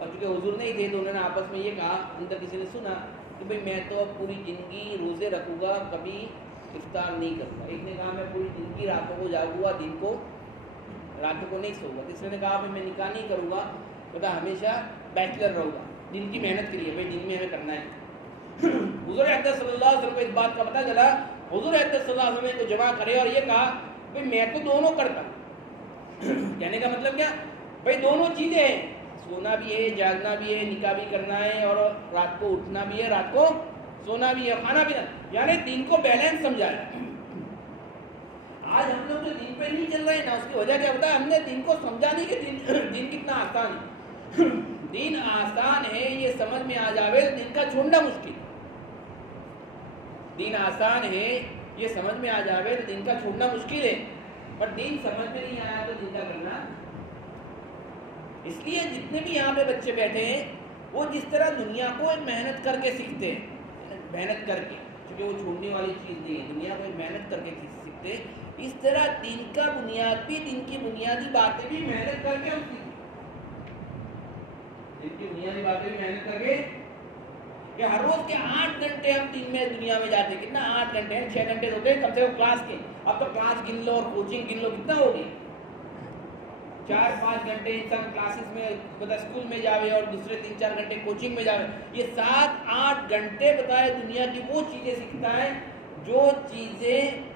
और चूँकि हुजूर नहीं थे तो उन्होंने आपस में ये कहा, अंदर किसी ने सुना कि भाई मैं तो पूरी ज़िंदगी रोज़े रखूँगा, कभी इफ्तार नहीं करूँगा। एक ने कहा मैं पूरी ज़िंदगी रातों को जागूँगा, दिन को रातों को नहीं सोऊंगा। तीसरे ने कहा मैं निकाह नहीं करूँगा, पता हमेशा बैचलर रहूँगा, दिन की मेहनत के लिए, भाई दिन में हमें करना है। हुजूर अक़दस सल्लल्लाहु अलैहि वसल्लम को इस बात का पता चला, हुजूर अक़दस सल्लल्लाहु अलैहि वसल्लम को जमा करे और ये कहा भाई मैं तो दोनों करता कहने का मतलब क्या, भाई दोनों चीज़ें हैं, सोना भी है, जागना भी है, निकाह भी करना है, और रात को उठना भी है, रात को सोना भी है, खाना पीना, यानी दिन को बैलेंस समझाया। आज हम लोग जो दिन पे नहीं चल रहे हैं ना, उसकी वजह क्या होता है, हमने दिन को समझा नहीं कि दिन कितना आसान है। दिन आसान है ये समझ में आ जावे तो दिन का छोड़ना मुश्किल। दिन आसान है ये समझ में आ जावे तो दिन का छोड़ना मुश्किल है, पर दिन समझ में नहीं आया तो दिन का करना। इसलिए जितने भी यहाँ पे बच्चे बैठे हैं वो जिस तरह दुनिया को एक मेहनत करके सीखते हैं, मेहनत करके, क्योंकि वो छोड़ने वाली चीज़ नहीं है, दुनिया को एक मेहनत करके सीखते हैं, इस तरह दिन का बुनियाद भी, दिन की बुनियादी बातें भी मेहनत करके हम सीखते, दिन की बुनियादी बातें भी मेहनत करके। कि हर रोज के 8 घंटे हम दिन में दुनिया में जाते हैं, कितना 8 घंटे हैं, 6 घंटे होते हैं कम से कम क्लास के, अब तो क्लास गिन लो और कोचिंग गिन लो, कितना होगी, 4-5 घंटे इंसान क्लासेस में पता स्कूल में जावे और दूसरे 3-4 घंटे कोचिंग में जावे, ये 7-8 घंटे बताए दुनिया की वो चीज़ें सीखता है जो चीज़ें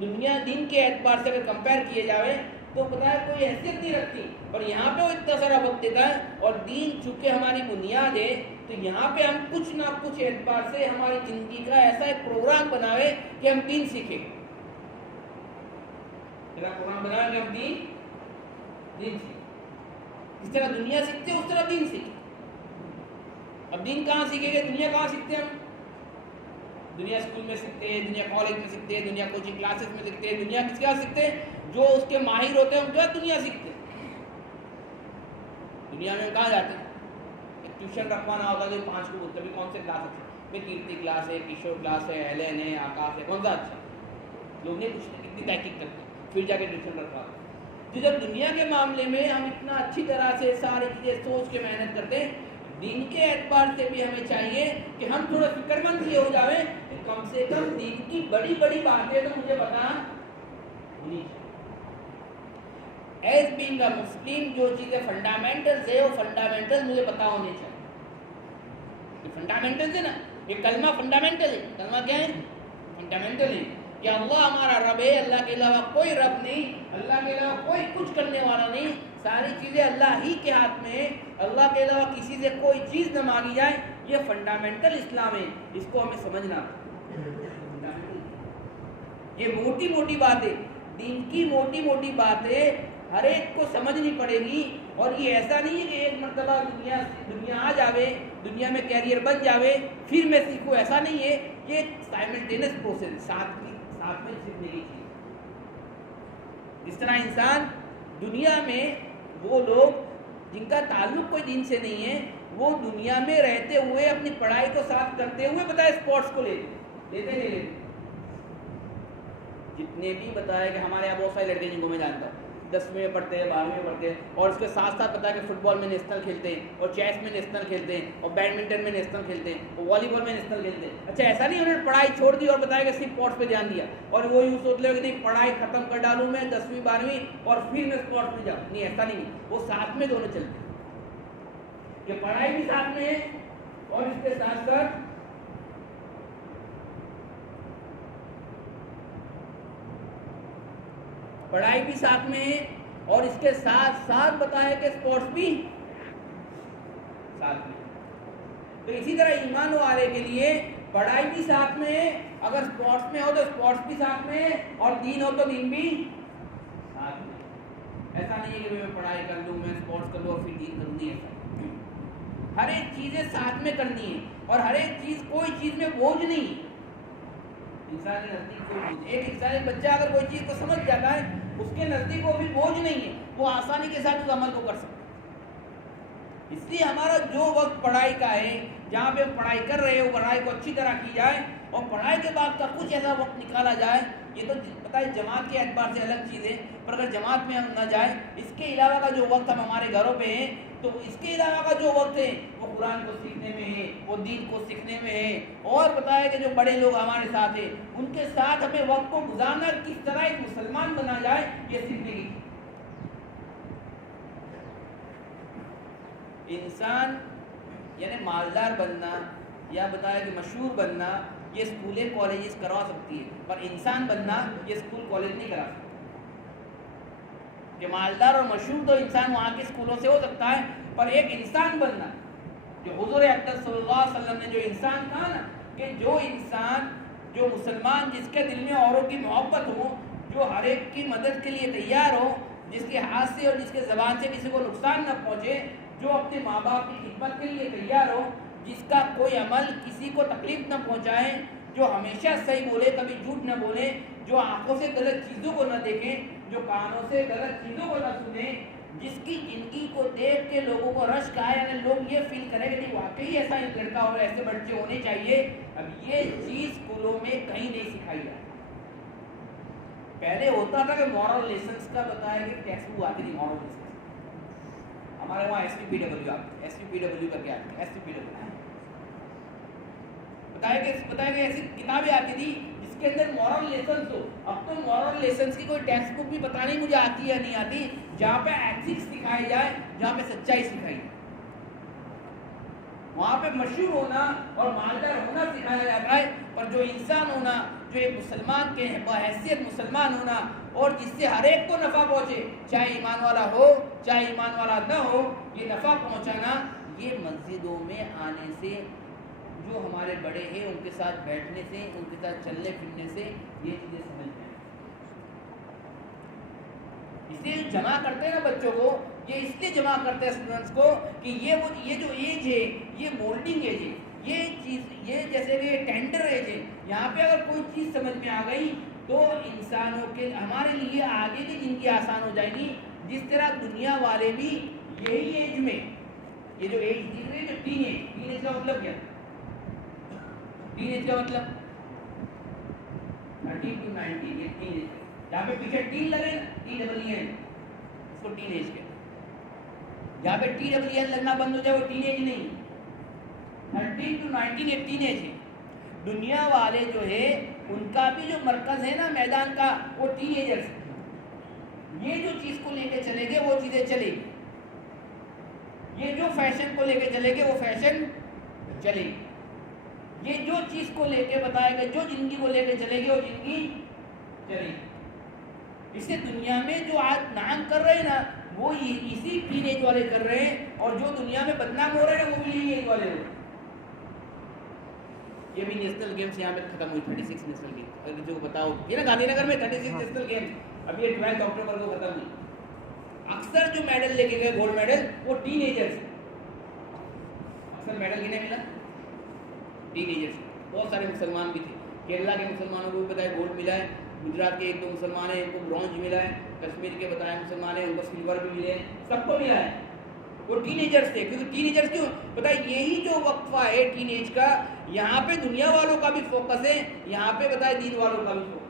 दुनिया दिन के एतबार से अगर कंपेयर किए जावे तो पता है कोई हैसियत नहीं रखती, और यहाँ पे वो इतना सारा वक्त देता है। और दीन चूँकि हमारी बुनियाद है, तो यहाँ पे हम कुछ ना कुछ एतबार से हमारी जिंदगी का ऐसा एक प्रोग्राम बनावे कि हम दीन सीखें। मेरा प्रोग्राम बनावे कि हम दीन सीखें। इस तरह दुनिया सीखते हैं उस तरह दीन सीखें। अब दीन कहाँ सीखेंगे, दुनिया कहाँ सीखते हैं हम? दुनिया स्कूल में सीखते हैं, दुनिया कॉलेज में सीखते हैं, दुनिया कोचिंग क्लासेस में सीखते हैं। दुनिया किसके यहाँ सीखते हैं? जो उसके माहिर होते हैं उनके यहाँ दुनिया सीखते हैं। दुनिया में कहाँ जाते हैं? ट्यूशन रखवाना होता है तो 5 को बोलते हैं कौन से क्लास अच्छे, भाई कीर्ति क्लास है, किशोर क्लास है, एलन है, आकाश है, कौन सा अच्छा? लोग नहीं पूछते, कितनी तहकीक करते हैं, फिर जाके ट्यूशन रखवाते हैं। तो जब दुनिया के मामले में हम इतना अच्छी तरह से सारी चीज़ें सोच के मेहनत करते हैं, दीन के एतबार से भी हमें चाहिए कि हम थोड़ा फिक्रमंद ये हो जाए कि कम से कम दीन की बड़ी बड़ी बातें तो मुझे पता होनी चाहिए। एज बीइंग अ मुस्लिम जो चीज़ें फंडामेंटल्स है वो फंडामेंटल मुझे पता होने चाहिए। फंडामेंटल्स है ना, ये कलमा फंडामेंटल है। कलमा क्या है? फंडामेंटल है कि अल्लाह हमारा रब है, अल्लाह के अलावा कोई रब नहीं, अल्लाह के अलावा कोई कुछ करने वाला नहीं, सारी चीज़ें अल्लाह ही के हाथ में है, अल्लाह के अलावा किसी से कोई चीज़ न मांगी जाए। ये फंडामेंटल इस्लाम है, इसको हमें समझना। ये मोटी मोटी बातें, दीन की मोटी मोटी बातें हर एक को समझनी पड़ेगी। और ये ऐसा नहीं है कि एक मरतबा दुनिया आ जावे, दुनिया में कैरियर बन जावे, फिर मैं सीखूँ, ऐसा नहीं है। ये साइमल्टेनियस प्रोसेस, साथ में सीखने की चीज़। जिस तरह इंसान दुनिया में वो लोग जिनका ताल्लुक कोई दीन से नहीं है, वो दुनिया में रहते हुए अपनी पढ़ाई को साथ करते हुए बताए स्पोर्ट्स को लेते नहीं लेते। जितने भी बताया कि हमारे यहाँ बहुत सारे लड़के जिनको मैं जानता हूँ 10वीं में पढ़ते हैं, 12वीं में पढ़ते हैं, और उसके साथ साथ पता है कि फुटबॉल में नेशनल खेलते हैं, और चेस में नेशनल खेलते हैं, और बैडमिंटन में नेशनल खेलते हैं, और वॉलीबॉल में नेशनल खेलते हैं। अच्छा, ऐसा नहीं उन्होंने पढ़ाई छोड़ दी और बताया कि सिर्फ स्पोर्ट्स पे ध्यान दिया, और वो यूँ सोच ले कि नहीं पढ़ाई खत्म कर डालूँ मैं 10वीं 12वीं और फिर मैं स्पोर्ट्स में जाऊँ। नहीं, ऐसा नहीं, वो साथ में दोनों चलते हैं कि पढ़ाई भी साथ में है और इसके साथ साथ पढ़ाई भी साथ में है, और इसके साथ साथ बताया कि स्पोर्ट्स भी साथ में। तो इसी तरह ईमान वाले के लिए पढ़ाई भी साथ में है, अगर स्पोर्ट्स में हो तो स्पोर्ट्स भी साथ में है, और दीन हो तो दीन भी साथ में। ऐसा नहीं है कि मैं पढ़ाई कर लूँ, मैं स्पोर्ट्स कर लूँ और फिर दीन करूँ, नहीं ऐसा। हर एक चीज़ें साथ में करनी है, और हर एक चीज़ कोई चीज़ में बोझ नहीं है। इंसान के नज़दीक कोई बोझ, एक इंसान, एक बच्चा अगर कोई चीज़ को समझ जाता है, उसके नज़दीक वो भी बोझ नहीं है, वो आसानी के साथ उस अमल को कर सकता है। इसलिए हमारा जो वक्त पढ़ाई का है, जहाँ पे हम पढ़ाई कर रहे हो, पढ़ाई को अच्छी तरह की जाए, और पढ़ाई के बाद का कुछ ऐसा वक्त निकाला जाए। ये तो पता है जमात के एतबार से अलग चीज़ है, पर अगर जमात में हम न जाए, इसके अलावा का जो वक्त हम हमारे घरों पे हैं, तो इसके अलावा का जो वक्त है वो कुरान को सीखने में है, वो दीन को सीखने में है, और बताया कि जो बड़े लोग हमारे साथ हैं उनके साथ हमें वक्त को गुजारना, किस तरह एक मुसलमान बना जाए, ये सीखने की। इंसान यानी मालदार बनना या बताया कि मशहूर बनना, ये स्कूलें कॉलेजेस करवा सकती है, पर इंसान बनना ये स्कूल कॉलेज नहीं करा सकता। कि मालदार और मशहूर तो इंसान वहाँ के स्कूलों से हो सकता है, पर एक इंसान बनना, जो हुजूर अकरम सल्लल्लाहु अलैहि वसल्लम ने जो इंसान कहा ना, कि जो इंसान, जो मुसलमान जिसके दिल में औरों की मोहब्बत हो, जो हर एक की मदद के लिए तैयार हो, जिसके हाथ से और जिसके ज़बान से किसी को नुकसान न पहुँचे, जो अपने माँ बाप की खिदमत के लिए तैयार हो, जिसका कोई अमल किसी को तकलीफ न पहुँचाए, जो हमेशा सही बोले, कभी झूठ न बोले, जो आंखों से गलत चीज़ों को न देखें, जो कानों से गलत चीज़ों को न सुने, जिसकी जिंदगी को देख के लोगों को रश्क आए, यानी लोग ये फील करें कि नहीं वाकई ऐसा एक लड़का और ऐसे बच्चे होने चाहिए। अब ये चीज़ स्कूलों में कहीं नहीं सिखाई जाती। पहले होता था कि मॉरल लेसन्स का बताया कि टेक्स्ट बुक आती थी, मॉरल लेसन्स हमारे वहाँ SPPW आती, SPPW करके आती, SPPW बताया कि ऐसी किताबें आती थी जिसके अंदर मॉरल लेसन्स हो। अब तो मॉरल लेसन्स की कोई टेक्स्ट बुक भी पता नहीं मुझे आती है नहीं आती, जहाँ पे एथिक्स सिखाई जाए, जहाँ पे सच्चाई सिखाई जाए, वहाँ पे मशहूर होना और मालदार होना सिखाया जाता है। पर जो इंसान होना, जो एक मुसलमान के हैसियत मुसलमान होना, और जिससे हर एक को नफ़ा पहुँचे, चाहे ईमान वाला हो चाहे ईमान वाला न हो, ये नफ़ा पहुँचाना, ये मस्जिदों में आने से, जो हमारे बड़े हैं उनके साथ बैठने से, उनके साथ चलने फिरने से ये चीज़ें समझ में आए। इसलिए जमा करते हैं ना बच्चों को, ये इसलिए जमा करते हैं स्टूडेंट्स को कि ये जो एज है ये मोल्डिंग एज है, ये चीज़ ये जैसे कि टेंडर एज है। यहाँ पे अगर कोई चीज़ समझ में आ गई तो इंसानों के हमारे लिए आगे की ज़िंदगी आसान हो जाएगी। जिस तरह दुनिया वाले भी यही एज में, ये जो एज दिख रही है जो टीन एज का मतलब क्या? टीन एज का मतलब 13 to 19, ये टीन एज। यहाँ पे पीछे टीन लगे ना, TEEN, इसको टीन एज कहते हैं। जहाँ पे TEEN लगना बंद हो जाए वो टीन एज नहीं, 13 to 19 ये टीन एज है। दुनिया वाले जो है उनका भी जो मरकज है ना मैदान का, वो टीनेजर्स। ये जो चीज को लेके चलेंगे वो चीजें चलेगी, ये जो फैशन को लेके चलेंगे वो फैशन चलेगी, ये जो चीज को लेके बताएंगे, जो जिंदगी को लेके चलेगी वो जिंदगी चलेगी। इससे दुनिया में जो आज नाम कर रहे हैं ना वो इसी टीनेज वाले कर रहे हैं, और जो दुनिया में बदनाम हो रहे हैं वो भी यही एज वाले हो रहे हैं। ये भी नेशनल गेम्स यहाँ पे खत्म हुई, 36 नेशनल गेम, अगर जो बताओ ये ना गांधीनगर में 36 नेशनल गेम्स अभी ये 12 अक्टूबर को खत्म हुई। अक्सर जो मेडल लेके गए गोल्ड मेडल वो टीनेजर्स, अक्सर मेडल किन्हें मिला? टीनेजर्स। बहुत सारे मुसलमान भी थे, केरला के मुसलमानों को भी बताया गोल्ड मिला है, गुजरात के 1-2 मुसलमान हैं उनको ब्रॉन्ज मिला है, कश्मीर के बताया मुसलमान हैं उनको सिल्वर भी मिले हैं, सबको मिला है। वो टीनेजर्स थे, क्योंकि टीनेजर्स क्यों पता है, यही जो वक्फा है टीनेज का, यहाँ पे दुनिया वालों का भी फोकस है, यहाँ पे बताए दीन वालों का भी फोकस,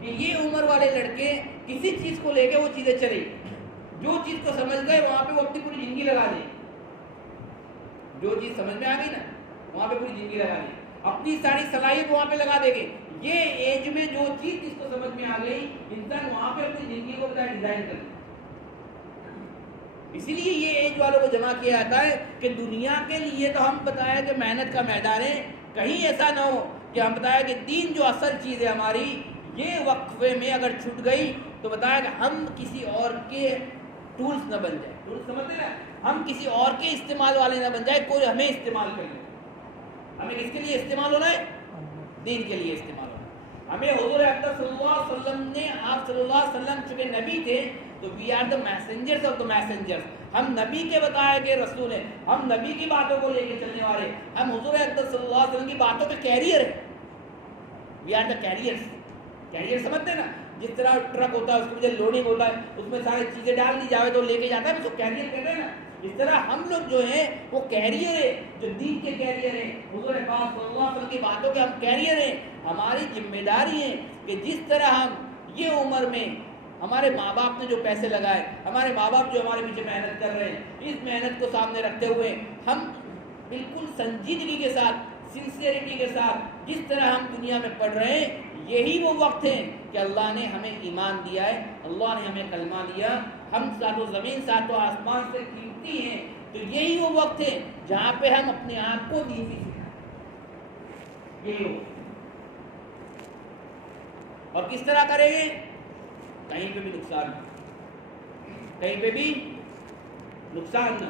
कि ये उम्र वाले लड़के किसी चीज को लेके वो चीजें चले, जो चीज को समझ गए वहां पे वो अपनी पूरी जिंदगी लगा दे, जो चीज समझ में आ गई ना वहां पे पूरी जिंदगी लगा दे, अपनी सारी सलाहियत वहां पे लगा देंगे। ये एज में जो चीज जिसको समझ में आ गई इंसान वहां पे अपनी जिंदगी को डिजाइन कर, इसीलिए ये एज वालों को जमा किया जाता है कि दुनिया के लिए तो हम बताया कि मेहनत का मैदान है, कहीं ऐसा ना हो कि हम बताया कि दीन जो असल चीज़ है हमारी, ये वक्फे में अगर छूट गई तो बताया कि हम किसी और के टूल्स न बन जाए, टूल्स समझते ना, हम किसी और के इस्तेमाल वाले न बन जाए, कोई हमें इस्तेमाल कर ले। हमें किसके लिए इस्तेमाल होना है? दीन के लिए इस्तेमाल होना है। हमें हुजूर अकरम सल्लल्लाहु अलैहि वसल्लम ने, आप सल्लल्लाहु अलैहि वसल्लम चूंकि नबी थे तो we are the messengers of the messengers, हम नबी के बताए गए रसूल हैं, हम नबी की बातों को लेकर चलने वाले, हम हुजूर अकरम सल्लल्लाहु अलैहि वसल्लम की बातों के कैरियर है, we are the carriers. Carrier समझते हैं ना, जिस तरह ट्रक होता है उसके मुझे लोडिंग होता है, उसमें सारी चीज़ें डाल दी जाए तो लेके जाता है, उसको कैरियर कहते हैं ना। इस तरह हम लोग जो हैं वो कैरियर है, जो दीन के कैरियर है, हुजूर पाक सल्लल्लाहु अलैहि वसल्लम की बातों के हम कैरियर हैं। हमारी जिम्मेदारी है कि जिस तरह हम ये उम्र में हमारे माँ बाप ने जो पैसे लगाए, हमारे माँ बाप जो हमारे पीछे मेहनत कर रहे हैं, इस मेहनत को सामने रखते हुए हम बिल्कुल संजीदगी के साथ, सिंसियरिटी के साथ जिस तरह हम दुनिया में पढ़ रहे हैं, यही वो वक्त है कि अल्लाह ने हमें ईमान दिया है, अल्लाह ने हमें कलमा दिया, हम सातों ज़मीन सातों आसमान से कीमती हैं, तो यही वो वक्त है जहाँ पे हम अपने आप को दीन की सिखाएं। यही हो, और किस तरह करेंगे? कहीं पे भी नुकसान, कहीं पे भी नुकसान ना,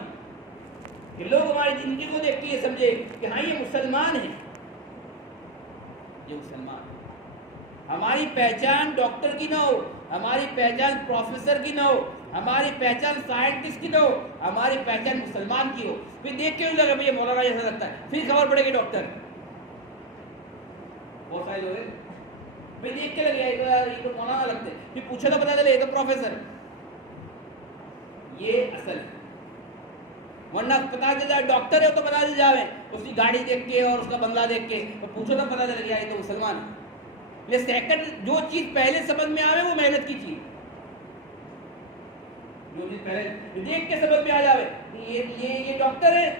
कि लोग हमारी जिंदगी को देख के ये समझे कि हाँ ये मुसलमान है, ये मुसलमान। हमारी पहचान डॉक्टर की ना हो, हमारी पहचान प्रोफेसर की ना हो, हमारी पहचान साइंटिस्ट की ना हो, हमारी पहचान मुसलमान की हो। फिर देख के लगा भैया मौलाना जैसा लगता है, फिर खबर पड़ेगी डॉक्टर, बहुत सारे लोग फिर देख के लगे ये तो मौलाना लगते, फिर पूछा तो पता चले ये तो प्रोफेसर। ये असल है, वरना पता चल जाए डॉक्टर है तो पता चल जाए उसकी गाड़ी देख के और उसका बंगला देख के, तो पूछो तो पता चल गया ये तो मुसलमान है। ये सेकंड जो चीज पहले समझ में आवे वो मेहनत की चीज, जो चीज पहले देख के समझ में आ जावे ये डॉक्टर है,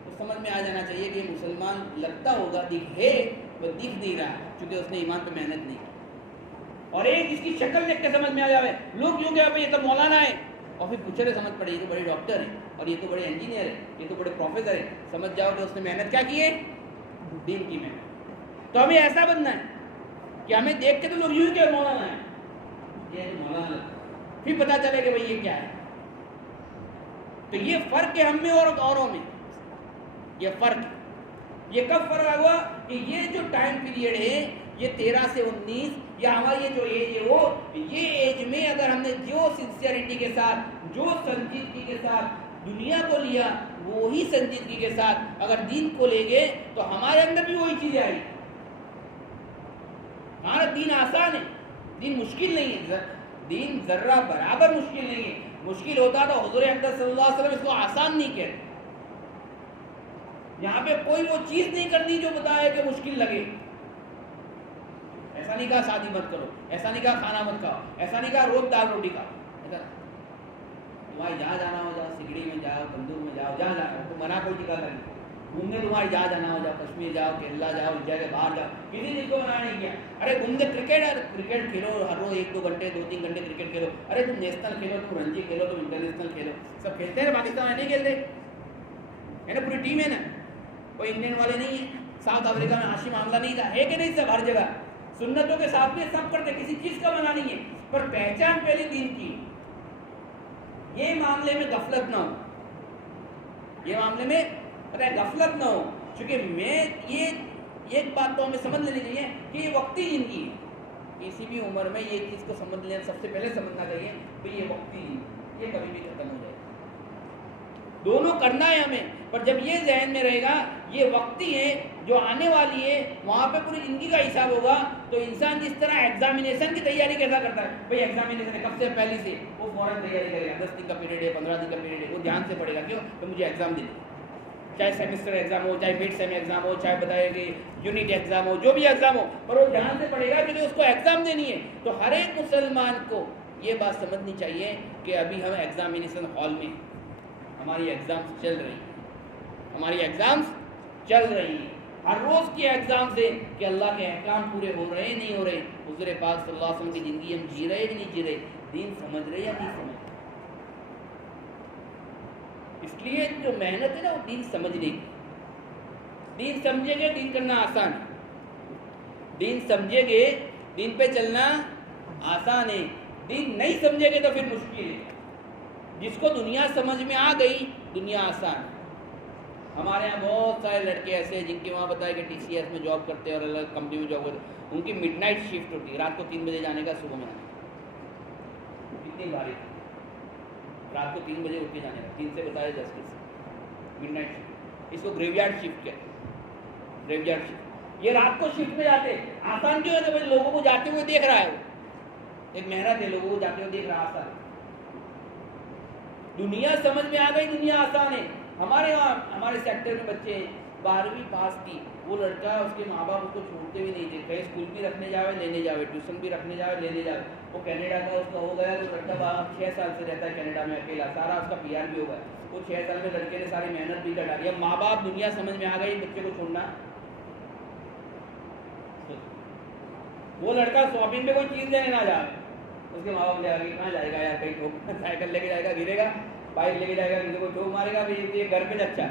तो समझ में आ जाना चाहिए कि ये मुसलमान लगता होगा, दिखे वो दिख नहीं रहा क्योंकि उसने ईमान पे मेहनत नहीं की। और एक इसकी शक्ल देख के समझ में आ जावे, लोग यूं कहे ये तो मौलाना है, और फिर पूछे तो समझ पड़े ये तो बड़े डॉक्टर है, और ये तो बड़े इंजीनियर है, ये तो बड़े प्रोफेसर है, समझ जाओ कि उसने मेहनत क्या की है? दीन की मेहनत। तो हमें ऐसा बनना है कि हमें देख के तो लोग यूं ही कहे मौलाना है, ये मौलाना, फिर पता चले कि भाई ये क्या है। तो ये फर्क है हम में और औरों में, ये फर्क। ये कब फर्क हुआ कि ये जो टाइम पीरियड है ये 13 से 19 या हमारी ये जो एज है वो, ये एज में अगर हमने जो सिंसियरिटी के साथ, जो संजीदगी के साथ दुनिया को लिया, वो ही संजीदगी के साथ अगर दीन को लेंगे तो हमारे अंदर भी वही चीजें आई। हमारा दीन आसान है, दीन मुश्किल नहीं है, दीन जर्रा बराबर मुश्किल नहीं है। मुश्किल होता तो हुजूर अकबर सल्लल्लाहु अलैहि वसल्लम इसको आसान नहीं कहते। यहाँ पे कोई वो चीज नहीं करनी जो बताया कि मुश्किल लगे। ऐसा नहीं कहा शादी मत करो, ऐसा नहीं कहा खाना मत खाओ, ऐसा नहीं कहा रोज दाल रोटी खाओ, ऐसा तुम्हारी जहाँ जाना हो जाओ, सिगड़ी में जाओ, बंदूक में जाओ, जहाँ जाना तो मना कोई टिका नहीं। घूमने तुम्हारी जहाँ जाना हो जाओ, कश्मीर जाओ, केरला जाओ, इंडिया के बाहर जाओ, किसी चीज को मना नहीं किया। अरे घूमने क्रिकेट खेलो, हर रोज 1-2 घंटे 2-3 घंटे क्रिकेट खेलो। अरे तुम नेशनल खेलो, तुम रणजी खेलो, तुम इंटरनेशनल खेलो, सब खेलते हैं। पाकिस्तान में नहीं खेलते है ना, पूरी टीम है ना, कोई इंडियन वाले नहीं है। साउथ अफ्रीका में हाशिम मामला नहीं था, है कि नहीं? सब हर जगह सुन्नतों के साथ में सब करते, किसी चीज का मना नहीं है, पर पहचान पहले दीन की। ये मामले में गफलत ना हो, ये मामले में पता है गफलत ना हो, क्योंकि मैं ये एक बात तो हमें समझ लेनी चाहिए कि ये वक्ती जिंदगी है। किसी भी उम्र में ये चीज को समझ लेना, सबसे पहले समझना चाहिए तो ये वक्ती जिंदगी, ये कभी भी खत्म हो जाएगा। दोनों करना है हमें, पर जब ये जहन में रहेगा ये वक्ती है, जो आने वाली है वहाँ पे पूरी जिंदगी का हिसाब होगा। तो इंसान जिस तरह एग्जामिनेशन की तैयारी कैसा करता है, भाई एग्जामिनेशन है कब से पहले से वो फौरन तैयारी करेगा। 10 दिन का पीरियड है, 15 दिन का पीरियड है, वो ध्यान से पढ़ेगा। क्यों? तो मुझे एग्जाम देना, चाहे सेमेस्टर एग्जाम हो, चाहे मिड सेम एग्जाम हो, चाहे बताए कि यूनिट एग्जाम हो, जो भी एग्जाम हो, पर वो ध्यान से पढ़ेगा क्योंकि उसको एग्जाम देनी है। तो हर एक मुसलमान को ये बात समझनी चाहिए कि अभी हम एग्जामिनेशन हॉल में, हमारी एग्जाम्स चल रही हैं, हमारी एग्जाम्स चल रही हैं। हर रोज की एग्जाम से कि अल्लाह के अहकाम पूरे हो रहे नहीं हो रहे, हुज़ूर पाक सल्लल्लाहु अलैहि वसल्लम की ज़िंदगी हम जी रहे कि नहीं जी रहे, दीन समझ रहे या नहीं समझ। इसलिए जो मेहनत है ना वो दीन समझने की। दीन समझेंगे दीन करना आसान है, दीन समझेंगे दीन पे चलना आसान है, दीन नहीं समझेंगे तो फिर मुश्किल है। जिसको दुनिया समझ में आ गई, दुनिया आसान है। हमारे यहाँ बहुत सारे लड़के ऐसे हैं जिनके वहाँ बताया कि TCS में जॉब करते हैं और अलग कंपनी में जॉब करते हैं, उनकी मिडनाइट शिफ्ट होती है, रात को 3 बजे जाने का, सुबह में आने का। कितनी भारी, रात को 3 बजे उठ के जाने का, 3 से बताया 10 से मिडनाइट शिफ्ट। इसको ग्रेवयार्ड शिफ्ट कहते हैं, ग्रेवयार्ड शिफ्ट। ये रात को शिफ्ट में जाते, आसान क्यों है? तो भाई लोगों को जाते हुए देख रहा है, एक मेहनत है, लोगों को जाते हुए देख रहा, आसान। दुनिया समझ में आ गई, दुनिया आसान है। हमारे यहाँ हमारे सेक्टर में बच्चे 12वीं पास की, वो लड़का उसके माँ बाप उसको छोड़ते भी नहीं थे, कहीं स्कूल भी रखने जावे लेने जावे, ट्यूशन भी रखने जावे लेने जावे। वो कनाडा का उसका हो गया, तो लड़का वहाँ 6 साल से रहता है कनाडा में अकेला, सारा उसका PR भी हो गया। वो 6 साल में लड़के ने सारी मेहनत भी कर डाली। अब माँ बाप, दुनिया समझ में आ गई, बच्चे को छोड़ना। वो लड़का शॉपिंग पे कोई चीज़ लेने ना जाए, उसके माँ बाप जाएगा, कहाँ जाएगा यार, कहीं ठोक साइकिल लेके जाएगा, गिरेगा, बाइक लेके जाएगा, किसी को ठोक मारेगा, फिर ये घर पे अच्छा।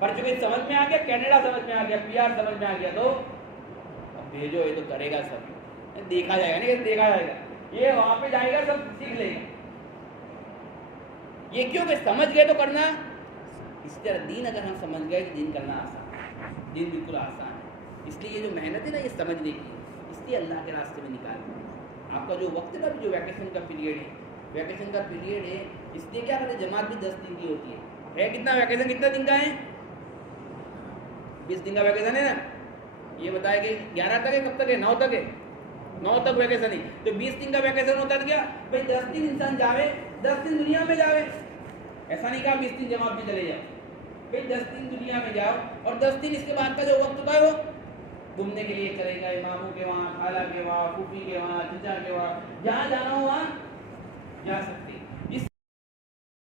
पर चूंकि समझ में आ गया, कनाडा समझ में आ गया, PR समझ में आ गया, तो अब भेजो, ये तो करेगा सब, देखा जाएगा नहीं, देखा जाएगा, ये वहां पे जाएगा, सब सीख लेगा। ये क्यों कि समझ गए तो करना। इसी तरह दीन अगर हम समझ गए कि दीन करना आसान, दीन बिल्कुल आसान है। इसलिए ये जो मेहनत है ना, ये समझने की, इसलिए अल्लाह के रास्ते में निकाल। आपका जो वक्त है ना, जो वैकेशन का पीरियड है, वैकेशन का पीरियड है, इसलिए क्या करते, जमात भी 10 दिन की होती है। कितना वैकेशन, कितना दिन का है? 20 दिन का वैकेशन है ना। ये बताया कि 11 तक है, कब तक है? 9 तक है, 9 तक वैकेशन है। तो 20 दिन का वैकेशन होता है क्या भाई, 10 दिन इंसान जावे, 10 दिन दुनिया में जावे। ऐसा नहीं कहा 20 दिन जमात में चले जाओ, भाई 10 दिन दुनिया में जाओ, और 10 दिन इसके बाद का जो वक्त होता है वो घूमने के लिए चलेगा, इमामों के वहाँ, खाला के वहाँ, फूफी के वहाँ, चचा के वहाँ, जहाँ जाना हो वहाँ जा सकते।